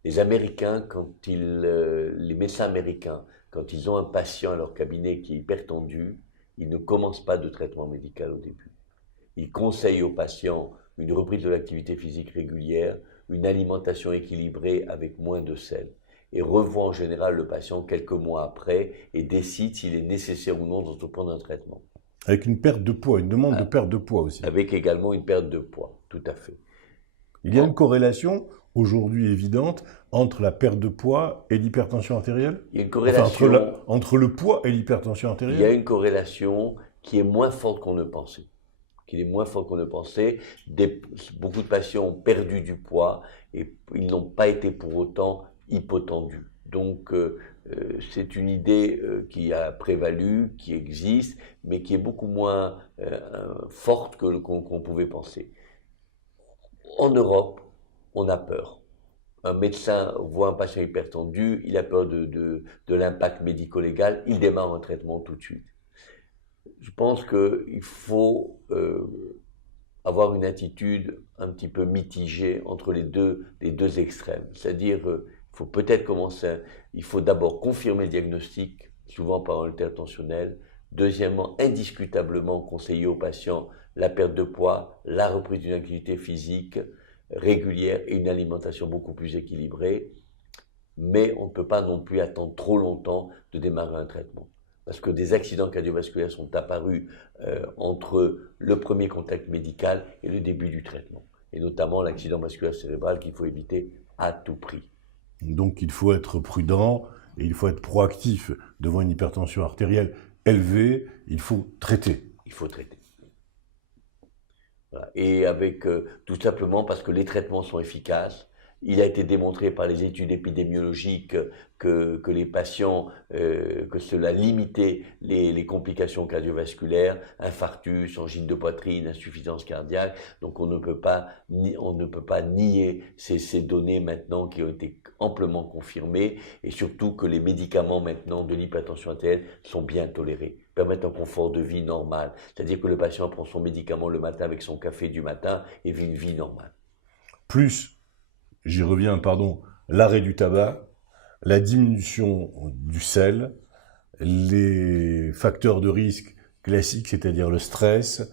Les Américains, les médecins américains, quand ils ont un patient à leur cabinet qui est hypertendu, ils ne commencent pas de traitement médical au début. Ils conseillent aux patients une reprise de l'activité physique régulière, une alimentation équilibrée avec moins de sel, et revoient en général le patient quelques mois après et décident s'il est nécessaire ou non d'entreprendre un traitement. Avec une perte de poids, une demande de perte de poids aussi. Avec également une perte de poids, tout à fait. Il y a une corrélation aujourd'hui évidente entre la perte de poids et l'hypertension artérielle? Il y a une corrélation. Enfin, entre le poids et l'hypertension artérielle? Il y a une corrélation qui est moins forte qu'on ne pensait. Beaucoup de patients ont perdu du poids et ils n'ont pas été pour autant hypotendus. Donc, c'est une idée qui a prévalu, qui existe, mais qui est beaucoup moins forte qu'on pouvait penser. En Europe, on a peur. Un médecin voit un patient hypertendu, il a peur de l'impact médico-légal, il démarre un traitement tout de suite. Je pense qu'il faut avoir une attitude un petit peu mitigée entre les deux extrêmes. C'est-à-dire, il faut peut-être commencer, il faut d'abord confirmer le diagnostic, souvent par un hypertensionnel. Deuxièmement, indiscutablement conseiller aux patients la perte de poids, la reprise d'une activité physique régulière et une alimentation beaucoup plus équilibrée. Mais on ne peut pas non plus attendre trop longtemps de démarrer un traitement. Parce que des accidents cardiovasculaires sont apparus entre le premier contact médical et le début du traitement. Et notamment l'accident vasculaire cérébral qu'il faut éviter à tout prix. Donc il faut être prudent et il faut être proactif. Devant une hypertension artérielle élevée, il faut traiter. Il faut traiter. Voilà. Et avec tout simplement parce que les traitements sont efficaces. Il a été démontré par les études épidémiologiques que les patients, que cela limitait les complications cardiovasculaires, infarctus, angine de poitrine, insuffisance cardiaque. Donc on ne peut pas nier ces données maintenant qui ont été amplement confirmées, et surtout que les médicaments maintenant de l'hypertension artérielle sont bien tolérés, permettent un confort de vie normal. C'est-à-dire que le patient prend son médicament le matin avec son café du matin et vit une vie normale. Plus, j'y reviens, l'arrêt du tabac, la diminution du sel, les facteurs de risque classiques, c'est-à-dire le stress,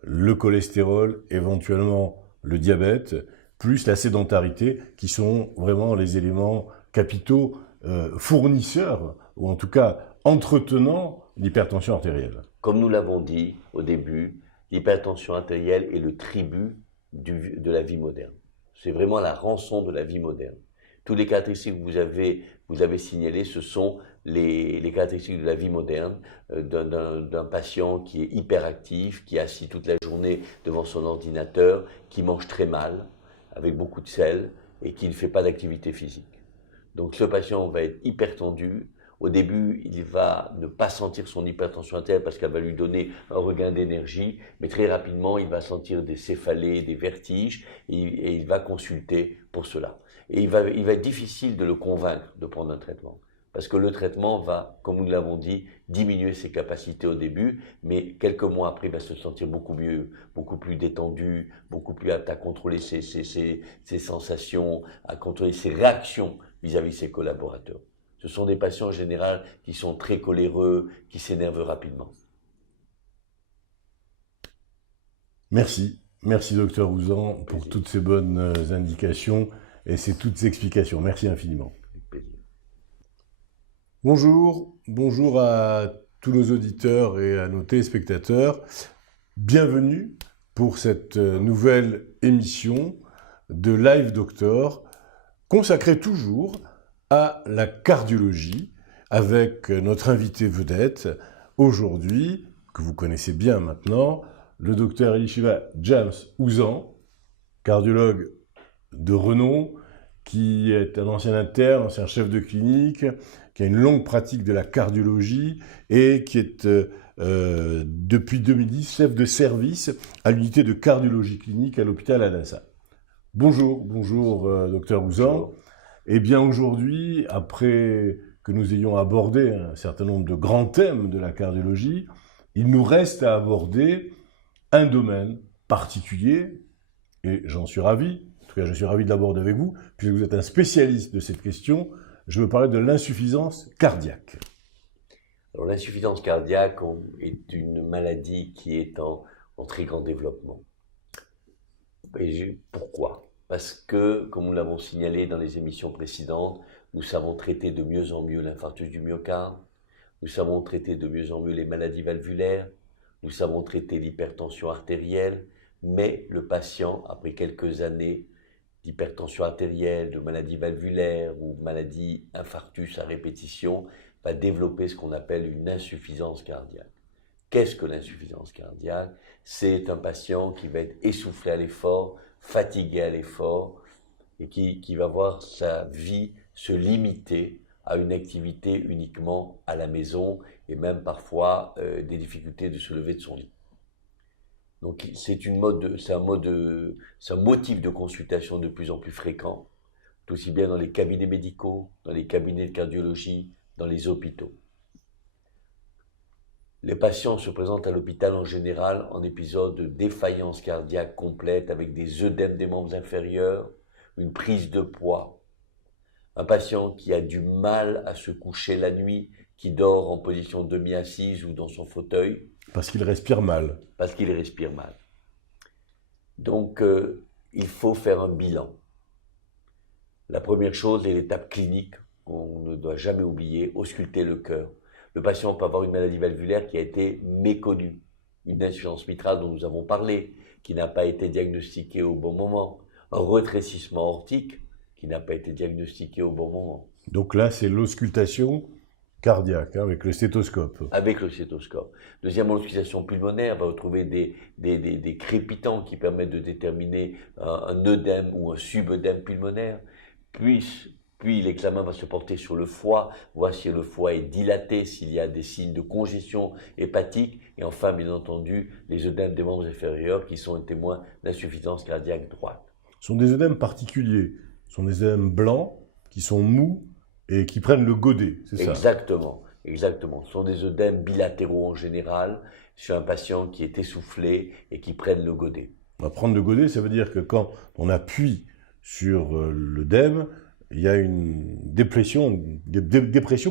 le cholestérol, éventuellement le diabète, plus la sédentarité, qui sont vraiment les éléments capitaux fournisseurs, ou en tout cas entretenant l'hypertension artérielle. Comme nous l'avons dit au début, l'hypertension artérielle est le tribut de la vie moderne. C'est vraiment la rançon de la vie moderne. Toutes les caractéristiques que vous avez signalées, ce sont les caractéristiques de la vie moderne, d'un patient qui est hyperactif, qui est assis toute la journée devant son ordinateur, qui mange très mal, avec beaucoup de sel, et qui ne fait pas d'activité physique. Donc ce patient va être hypertendu. Au début, il va ne pas sentir son hypertension artérielle parce qu'elle va lui donner un regain d'énergie, mais très rapidement, il va sentir des céphalées, des vertiges, et il va consulter pour cela. Et il va être difficile de le convaincre de prendre un traitement, parce que le traitement va, comme nous l'avons dit, diminuer ses capacités au début, mais quelques mois après, il va se sentir beaucoup mieux, beaucoup plus détendu, beaucoup plus apte à contrôler ses sensations, à contrôler ses réactions vis-à-vis de ses collaborateurs. Ce sont des patients en général qui sont très coléreux, qui s'énervent rapidement. Merci. Merci docteur Ouzan pour toutes ces bonnes indications et toutes ces explications. Merci infiniment. Avec plaisir. Bonjour à tous nos auditeurs et à nos téléspectateurs. Bienvenue pour cette nouvelle émission de Live Doctor, consacrée toujours à la cardiologie, avec notre invité vedette, aujourd'hui, que vous connaissez bien maintenant, le docteur Elishiva James Ouzan, cardiologue de renom, qui est un ancien interne, ancien chef de clinique, qui a une longue pratique de la cardiologie et qui est depuis 2010 chef de service à l'unité de cardiologie clinique à l'hôpital Al-Azhar. Bonjour, docteur Ouzan. Eh bien aujourd'hui, après que nous ayons abordé un certain nombre de grands thèmes de la cardiologie, il nous reste à aborder un domaine particulier, et j'en suis ravi, en tout cas je suis ravi de l'aborder avec vous, puisque vous êtes un spécialiste de cette question. Je veux parler de l'insuffisance cardiaque. Alors l'insuffisance cardiaque est une maladie qui est en très grand développement. Et pourquoi ? Parce que, comme nous l'avons signalé dans les émissions précédentes, nous savons traiter de mieux en mieux l'infarctus du myocarde, nous savons traiter de mieux en mieux les maladies valvulaires, nous savons traiter l'hypertension artérielle, mais le patient, après quelques années d'hypertension artérielle, de maladies valvulaires ou maladies infarctus à répétition, va développer ce qu'on appelle une insuffisance cardiaque. Qu'est-ce que l'insuffisance cardiaque ? C'est un patient qui va être essoufflé à l'effort, fatigué à l'effort, et qui va voir sa vie se limiter à une activité uniquement à la maison, et même parfois des difficultés de se lever de son lit. Donc c'est un motif de consultation de plus en plus fréquent, aussi bien dans les cabinets médicaux, dans les cabinets de cardiologie, dans les hôpitaux. Les patients se présentent à l'hôpital en général en épisode de défaillance cardiaque complète avec des œdèmes des membres inférieurs, une prise de poids. Un patient qui a du mal à se coucher la nuit, qui dort en position demi-assise ou dans son fauteuil. Parce qu'il respire mal. Parce qu'il respire mal. Donc, il faut faire un bilan. La première chose est l'étape clinique qu'on ne doit jamais oublier, ausculter le cœur. Le patient peut avoir une maladie valvulaire qui a été méconnue, une insuffisance mitrale dont nous avons parlé, qui n'a pas été diagnostiquée au bon moment, un rétrécissement aortique qui n'a pas été diagnostiqué au bon moment. Donc là, c'est l'auscultation cardiaque, avec le stéthoscope. Avec le stéthoscope. Deuxièmement, l'auscultation pulmonaire va retrouver des crépitants qui permettent de déterminer un œdème ou un subœdème pulmonaire. Puis l'examen va se porter sur le foie, voir si le foie est dilaté, s'il y a des signes de congestion hépatique. Et enfin, bien entendu, les œdèmes des membres inférieurs qui sont un témoin d'insuffisance cardiaque droite. Ce sont des œdèmes particuliers. Ce sont des œdèmes blancs qui sont mous et qui prennent le godet, c'est ça ? Exactement. Ce sont des œdèmes bilatéraux en général, chez un patient qui est essoufflé et qui prennent le godet. Prendre le godet, ça veut dire que quand on appuie sur l'œdème, il y a une dépression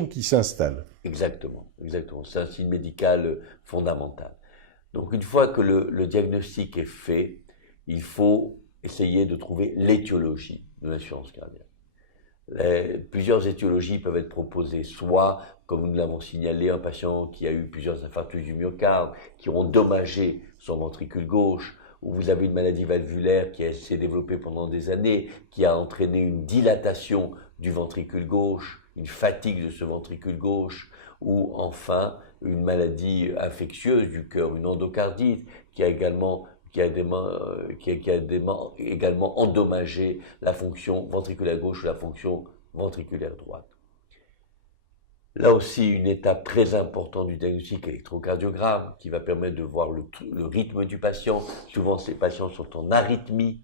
qui s'installe. Exactement. C'est un signe médical fondamental. Donc une fois que le diagnostic est fait, il faut essayer de trouver l'étiologie de l'insuffisance cardiaque. Plusieurs étiologies peuvent être proposées, soit, comme nous l'avons signalé, un patient qui a eu plusieurs infarctus du myocarde, qui ont endommagé son ventricule gauche, ou vous avez une maladie valvulaire qui s'est développée pendant des années, qui a entraîné une dilatation du ventricule gauche, une fatigue de ce ventricule gauche, ou enfin une maladie infectieuse du cœur, une endocardite, qui a également endommagé la fonction ventriculaire gauche ou la fonction ventriculaire droite. Là aussi, une étape très importante du diagnostic électrocardiogramme qui va permettre de voir le rythme du patient. Souvent, ces patients sont en arythmie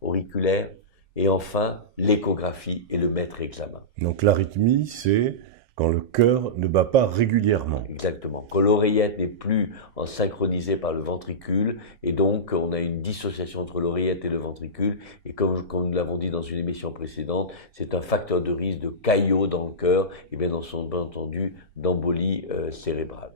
auriculaire. Et enfin, l'échographie et le maître examen. Donc l'arythmie, c'est quand le cœur ne bat pas régulièrement. Exactement. Quand l'oreillette n'est plus synchronisée par le ventricule, et donc on a une dissociation entre l'oreillette et le ventricule, et comme nous l'avons dit dans une émission précédente, c'est un facteur de risque de caillot dans le cœur, et bien entendu d'embolie cérébrale.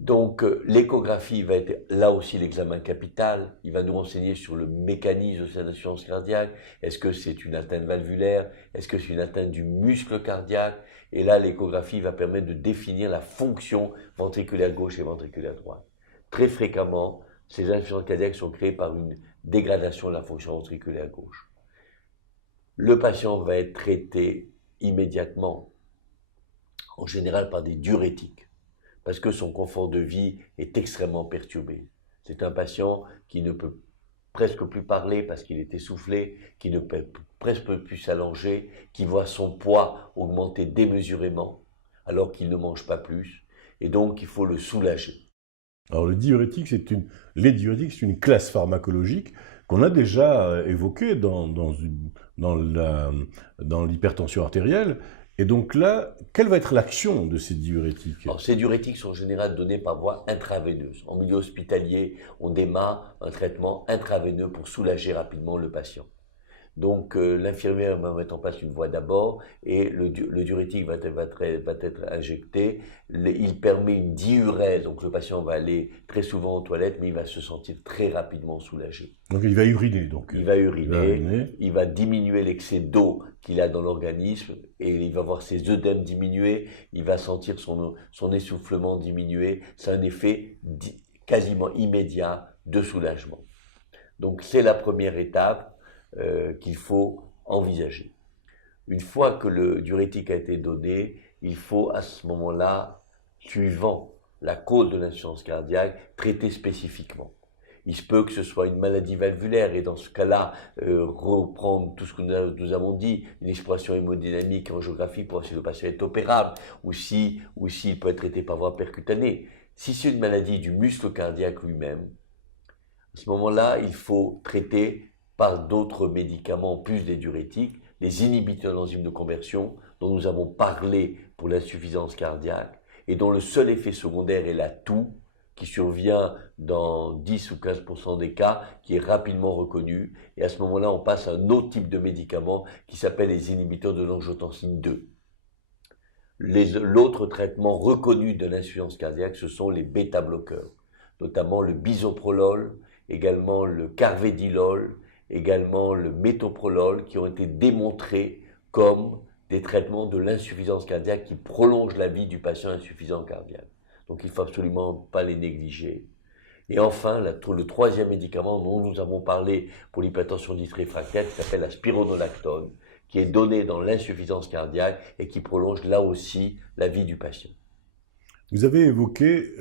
Donc l'échographie va être là aussi l'examen capital, il va nous renseigner sur le mécanisme de cette insuffisance cardiaque, est-ce que c'est une atteinte valvulaire, est-ce que c'est une atteinte du muscle cardiaque, et là l'échographie va permettre de définir la fonction ventriculaire gauche et ventriculaire droite. Très fréquemment, ces insuffisances cardiaques sont créées par une dégradation de la fonction ventriculaire gauche. Le patient va être traité immédiatement, en général par des diurétiques, parce que son confort de vie est extrêmement perturbé. C'est un patient qui ne peut presque plus parler parce qu'il est essoufflé, qui ne peut presque plus s'allonger, qui voit son poids augmenter démesurément alors qu'il ne mange pas plus, et donc il faut le soulager. Alors les diurétiques, c'est une classe pharmacologique qu'on a déjà évoquée dans l'hypertension artérielle. Et donc là, quelle va être l'action de ces diurétiques? Alors, ces diurétiques sont en général donnés par voie intraveineuse. En milieu hospitalier, on démarre un traitement intraveineux pour soulager rapidement le patient. Donc l'infirmière va mettre en place une voie d'abord et le diurétique va être injecté. Il permet une diurèse, donc le patient va aller très souvent aux toilettes, mais il va se sentir très rapidement soulagé. Donc il va uriner. Il va uriner, il va diminuer l'excès d'eau qu'il a dans l'organisme et il va voir ses œdèmes diminuer, il va sentir son essoufflement diminuer. C'est un effet quasiment immédiat de soulagement. Donc c'est la première étape qu'il faut envisager. Une fois que le diurétique a été donné, il faut à ce moment-là, suivant la cause de l'insuffisance cardiaque, traiter spécifiquement. Il se peut que ce soit une maladie valvulaire et dans ce cas-là, reprendre tout ce que nous avons dit, une exploration hémodynamique et angiographique pour voir si le patient est opérable ou s'il peut être traité par voie percutanée. Si c'est une maladie du muscle cardiaque lui-même, à ce moment-là, il faut traiter par d'autres médicaments, en plus des diurétiques, les inhibiteurs d'enzymes de conversion dont nous avons parlé pour l'insuffisance cardiaque et dont le seul effet secondaire est la toux qui survient dans 10 ou 15% des cas, qui est rapidement reconnu. Et à ce moment-là, on passe à un autre type de médicament qui s'appelle les inhibiteurs de l'angiotensine 2. L'autre traitement reconnu de l'insuffisance cardiaque, ce sont les bêta-bloqueurs, notamment le bisoprolol, également le carvedilol, également le métoprolol, qui ont été démontrés comme des traitements de l'insuffisance cardiaque qui prolongent la vie du patient insuffisant cardiaque. Donc il ne faut absolument pas les négliger. Et enfin, le troisième médicament dont nous avons parlé pour l'hypertension dite réfractaire, qui s'appelle la spironolactone, qui est donné dans l'insuffisance cardiaque et qui prolonge là aussi la vie du patient. Vous avez évoqué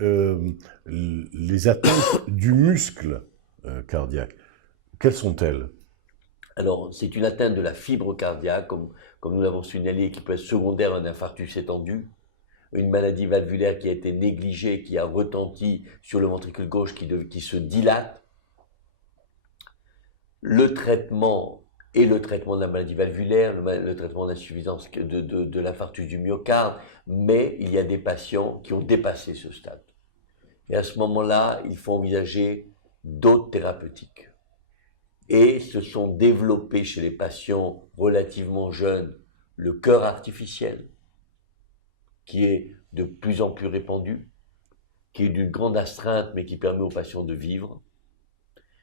les atteintes du muscle cardiaque. Quelles sont-elles? Alors, c'est une atteinte de la fibre cardiaque, comme nous l'avons signalé, qui peut être secondaire à un infarctus étendu, une maladie valvulaire qui a été négligée, qui a retenti sur le ventricule gauche, qui se dilate. Le traitement de la maladie valvulaire, le traitement d'insuffisance de l'infarctus du myocarde, mais il y a des patients qui ont dépassé ce stade. Et à ce moment-là, il faut envisager d'autres thérapeutiques. Et se sont développés chez les patients relativement jeunes le cœur artificiel, qui est de plus en plus répandu, qui est d'une grande astreinte, mais qui permet aux patients de vivre.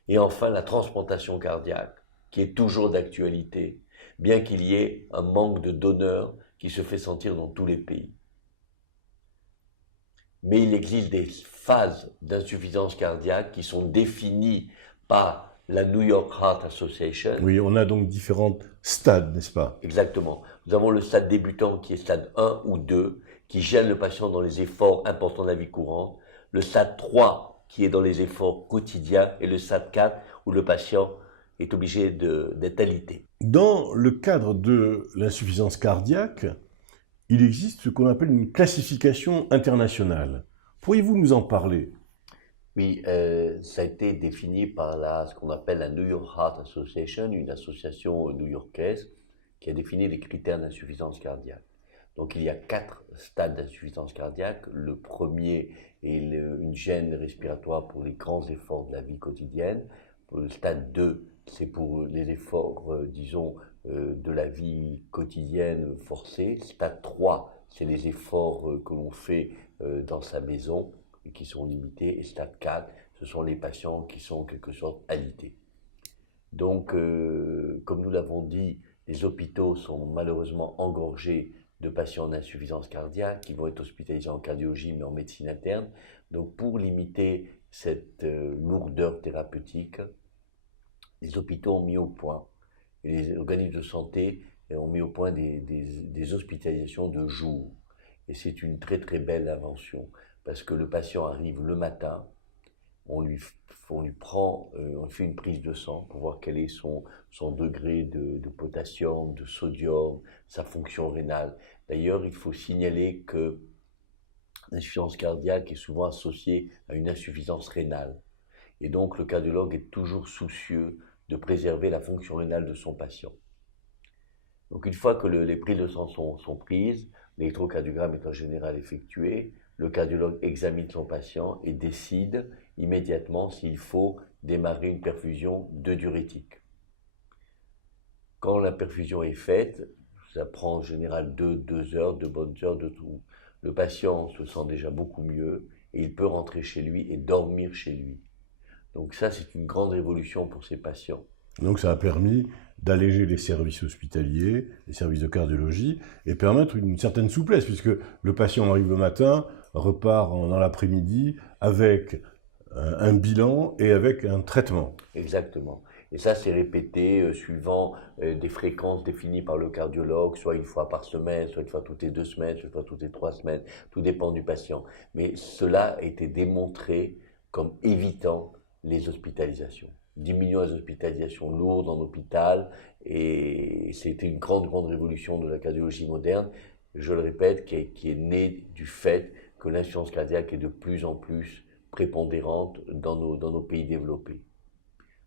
Et enfin, la transplantation cardiaque, qui est toujours d'actualité, bien qu'il y ait un manque de donneurs qui se fait sentir dans tous les pays. Mais il existe des phases d'insuffisance cardiaque qui sont définies par la New York Heart Association. Oui, on a donc différents stades, n'est-ce pas? Exactement. Nous avons le stade débutant qui est stade 1 ou 2, qui gêne le patient dans les efforts importants de la vie courante. Le stade 3 qui est dans les efforts quotidiens et le stade 4 où le patient est obligé d'être alité. Dans le cadre de l'insuffisance cardiaque, il existe ce qu'on appelle une classification internationale. Pourriez-vous nous en parler? Oui, ça a été défini par ce qu'on appelle la New York Heart Association, une association new-yorkaise qui a défini les critères d'insuffisance cardiaque. Donc il y a 4 stades d'insuffisance cardiaque. Le premier est une gêne respiratoire pour les grands efforts de la vie quotidienne. Le stade 2, c'est pour les efforts, de la vie quotidienne forcés. Stade 3, c'est les efforts que l'on fait dans sa maison et qui sont limités. Et stade 4, ce sont les patients qui sont en quelque sorte alités. Donc, comme nous l'avons dit, les hôpitaux sont malheureusement engorgés de patients d'insuffisance cardiaque qui vont être hospitalisés en cardiologie mais en médecine interne. Donc pour limiter cette lourdeur thérapeutique, les hôpitaux ont mis au point, et les organismes de santé ont mis au point des hospitalisations de jour. Et c'est une très très belle invention, parce que le patient arrive le matin, on lui prend, on fait une prise de sang pour voir quel est son degré de potassium, de sodium, sa fonction rénale. D'ailleurs, il faut signaler que l'insuffisance cardiaque est souvent associée à une insuffisance rénale. Et donc, le cardiologue est toujours soucieux de préserver la fonction rénale de son patient. Donc, une fois que les prises de sang sont prises, l'électrocardiogramme est en général effectué, le cardiologue examine son patient et décide immédiatement s'il faut démarrer une perfusion de diurétique. Quand la perfusion est faite, ça prend en général 2 heures, 2 bonnes heures de tout. Le patient se sent déjà beaucoup mieux et il peut rentrer chez lui et dormir chez lui. Donc ça, c'est une grande révolution pour ces patients. Donc ça a permis d'alléger les services hospitaliers, les services de cardiologie, et permettre une certaine souplesse, puisque le patient arrive le matin, repart dans l'après-midi avec un bilan et avec un traitement. Exactement. Et ça, c'est répété suivant des fréquences définies par le cardiologue, soit une fois par semaine, soit une fois toutes les 2 semaines, soit une fois toutes les 3 semaines. Tout dépend du patient. Mais cela a été démontré comme évitant les hospitalisations. Diminuant les hospitalisations lourdes en hôpital, et c'était une grande, grande révolution de la cardiologie moderne, je le répète, qui est née du fait que l'insuffisance cardiaque est de plus en plus prépondérante dans nos pays développés.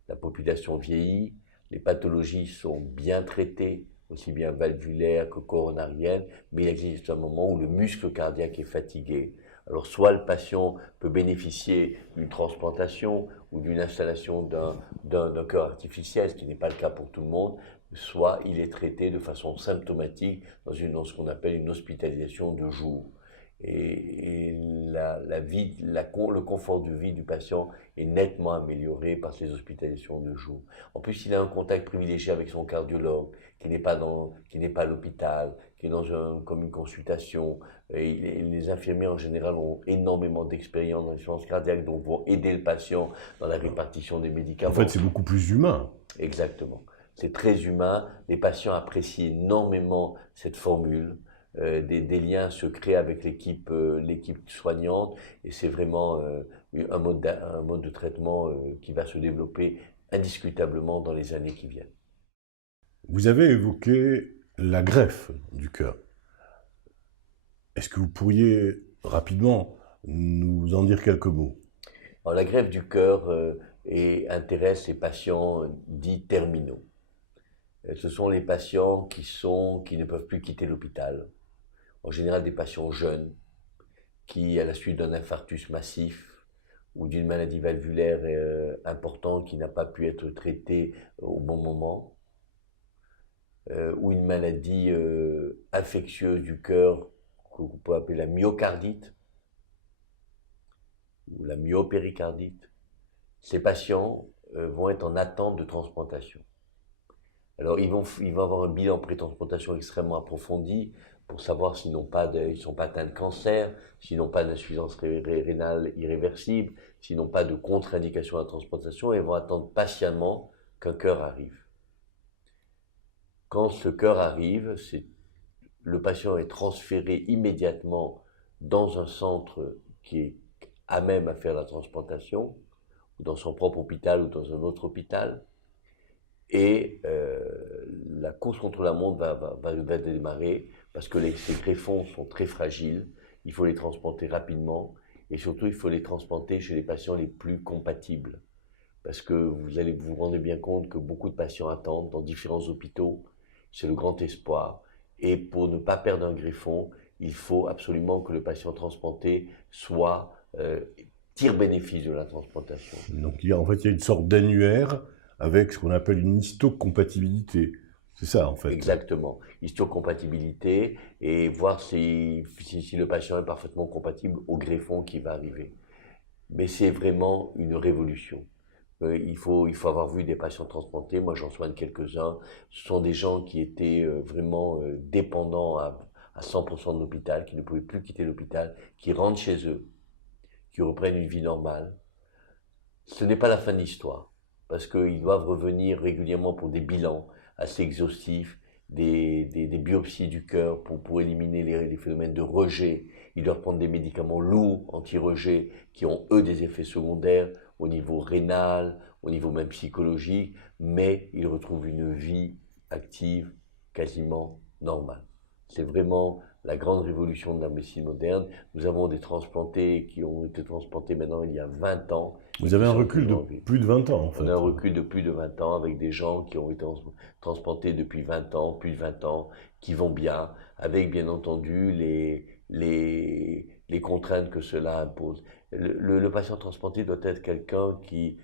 La population vieillit, les pathologies sont bien traitées, aussi bien valvulaires que coronariennes, mais il existe un moment où le muscle cardiaque est fatigué. Alors soit le patient peut bénéficier d'une transplantation ou d'une installation d'un cœur artificiel, ce qui n'est pas le cas pour tout le monde, soit il est traité de façon symptomatique dans ce qu'on appelle une hospitalisation de jour. Et le confort de vie du patient est nettement amélioré par ces hospitalisations de jour. En plus, il a un contact privilégié avec son cardiologue, qui n'est pas à l'hôpital, qui est comme une consultation. Et les infirmiers en général ont énormément d'expérience dans l'insuffisance cardiaque, donc vont aider le patient dans la répartition des médicaments. En fait, c'est beaucoup plus humain. Exactement. C'est très humain. Les patients apprécient énormément cette formule. Des liens se créent avec l'équipe soignante, et c'est vraiment un mode de traitement qui va se développer indiscutablement dans les années qui viennent. Vous avez évoqué la greffe du cœur. Est-ce que vous pourriez rapidement nous en dire quelques mots? Alors, la greffe du cœur intéresse les patients dits terminaux. Ce sont les patients qui ne peuvent plus quitter l'hôpital. En général, des patients jeunes qui, à la suite d'un infarctus massif ou d'une maladie valvulaire importante qui n'a pas pu être traitée au bon moment, ou une maladie infectieuse du cœur qu'on peut appeler la myocardite ou la myopéricardite, ces patients vont être en attente de transplantation. Alors, ils vont avoir un bilan pré-transplantation extrêmement approfondi pour savoir s'ils ne sont pas atteints de cancer, s'ils n'ont pas d'insuffisance rénale irréversible, s'ils n'ont pas de contre-indication à la transplantation, et vont attendre patiemment qu'un cœur arrive. Quand ce cœur arrive, le patient est transféré immédiatement dans un centre qui est à même à faire la transplantation, ou dans son propre hôpital ou dans un autre hôpital. Et la course contre la montre va démarrer parce que ces greffons sont très fragiles. Il faut les transplanter rapidement et surtout il faut les transplanter chez les patients les plus compatibles. Parce que vous allez vous rendre bien compte que beaucoup de patients attendent dans différents hôpitaux. C'est le grand espoir. Et pour ne pas perdre un greffon, il faut absolument que le patient transplanté tire bénéfice de la transplantation. Donc en fait, il y a une sorte d'annuaire avec ce qu'on appelle une histocompatibilité. C'est ça, en fait. Exactement. Histocompatibilité et voir si le patient est parfaitement compatible au greffon qui va arriver. Mais c'est vraiment une révolution. Il faut avoir vu des patients transplantés. Moi, j'en soigne quelques-uns. Ce sont des gens qui étaient vraiment dépendants à 100% de l'hôpital, qui ne pouvaient plus quitter l'hôpital, qui rentrent chez eux, qui reprennent une vie normale. Ce n'est pas la fin de l'histoire. parce qu'ils doivent revenir régulièrement pour des bilans assez exhaustifs, des biopsies du cœur pour éliminer les phénomènes de rejet. Ils doivent prendre des médicaments lourds, anti-rejet, qui ont, eux, des effets secondaires au niveau rénal, au niveau même psychologique, mais ils retrouvent une vie active quasiment normale. C'est vraiment la grande révolution de la médecine moderne. Nous avons des transplantés qui ont été transplantés maintenant il y a 20 ans. Vous avez un recul de plus de 20 ans, en fait. On a un recul de plus de 20 ans avec des gens qui ont été transplantés depuis 20 ans, plus de 20 ans, qui vont bien, avec bien entendu les contraintes que cela impose. Le patient transplanté doit être quelqu'un qui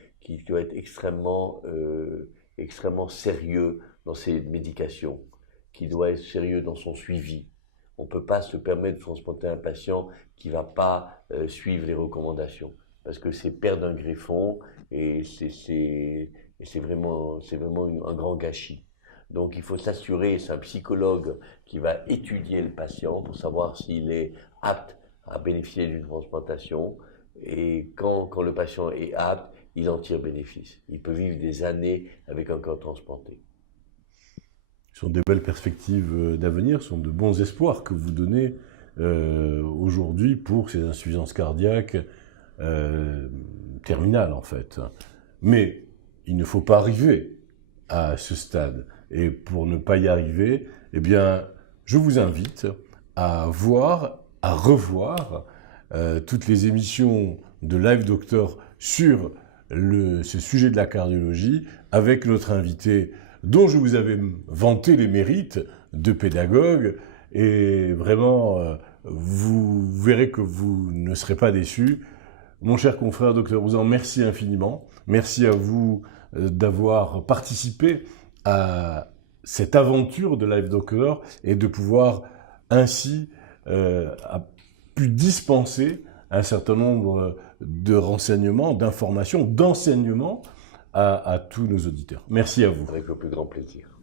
doit être extrêmement sérieux dans ses médications, qui doit être sérieux dans son suivi. On ne peut pas se permettre de transplanter un patient qui ne va pas suivre les recommandations, parce que c'est perdre un greffon et c'est vraiment un grand gâchis. Donc il faut s'assurer, c'est un psychologue qui va étudier le patient pour savoir s'il est apte à bénéficier d'une transplantation, et quand le patient est apte, il en tire bénéfice. Il peut vivre des années avec un corps transplanté. Ce sont des belles perspectives d'avenir, ce sont de bons espoirs que vous donnez aujourd'hui pour ces insuffisances cardiaques terminales, en fait. Mais il ne faut pas arriver à ce stade. Et pour ne pas y arriver, eh bien, je vous invite à voir, à revoir toutes les émissions de Live Doctor sur ce sujet de la cardiologie avec notre invité dont je vous avais vanté les mérites de pédagogue, et vraiment, vous verrez que vous ne serez pas déçus. Mon cher confrère Dr Ouzan, merci infiniment. Merci à vous d'avoir participé à cette aventure de Live Doctor et de pouvoir ainsi pu dispenser un certain nombre de renseignements, d'informations, d'enseignements à tous nos auditeurs. Merci à vous. Avec le plus grand plaisir.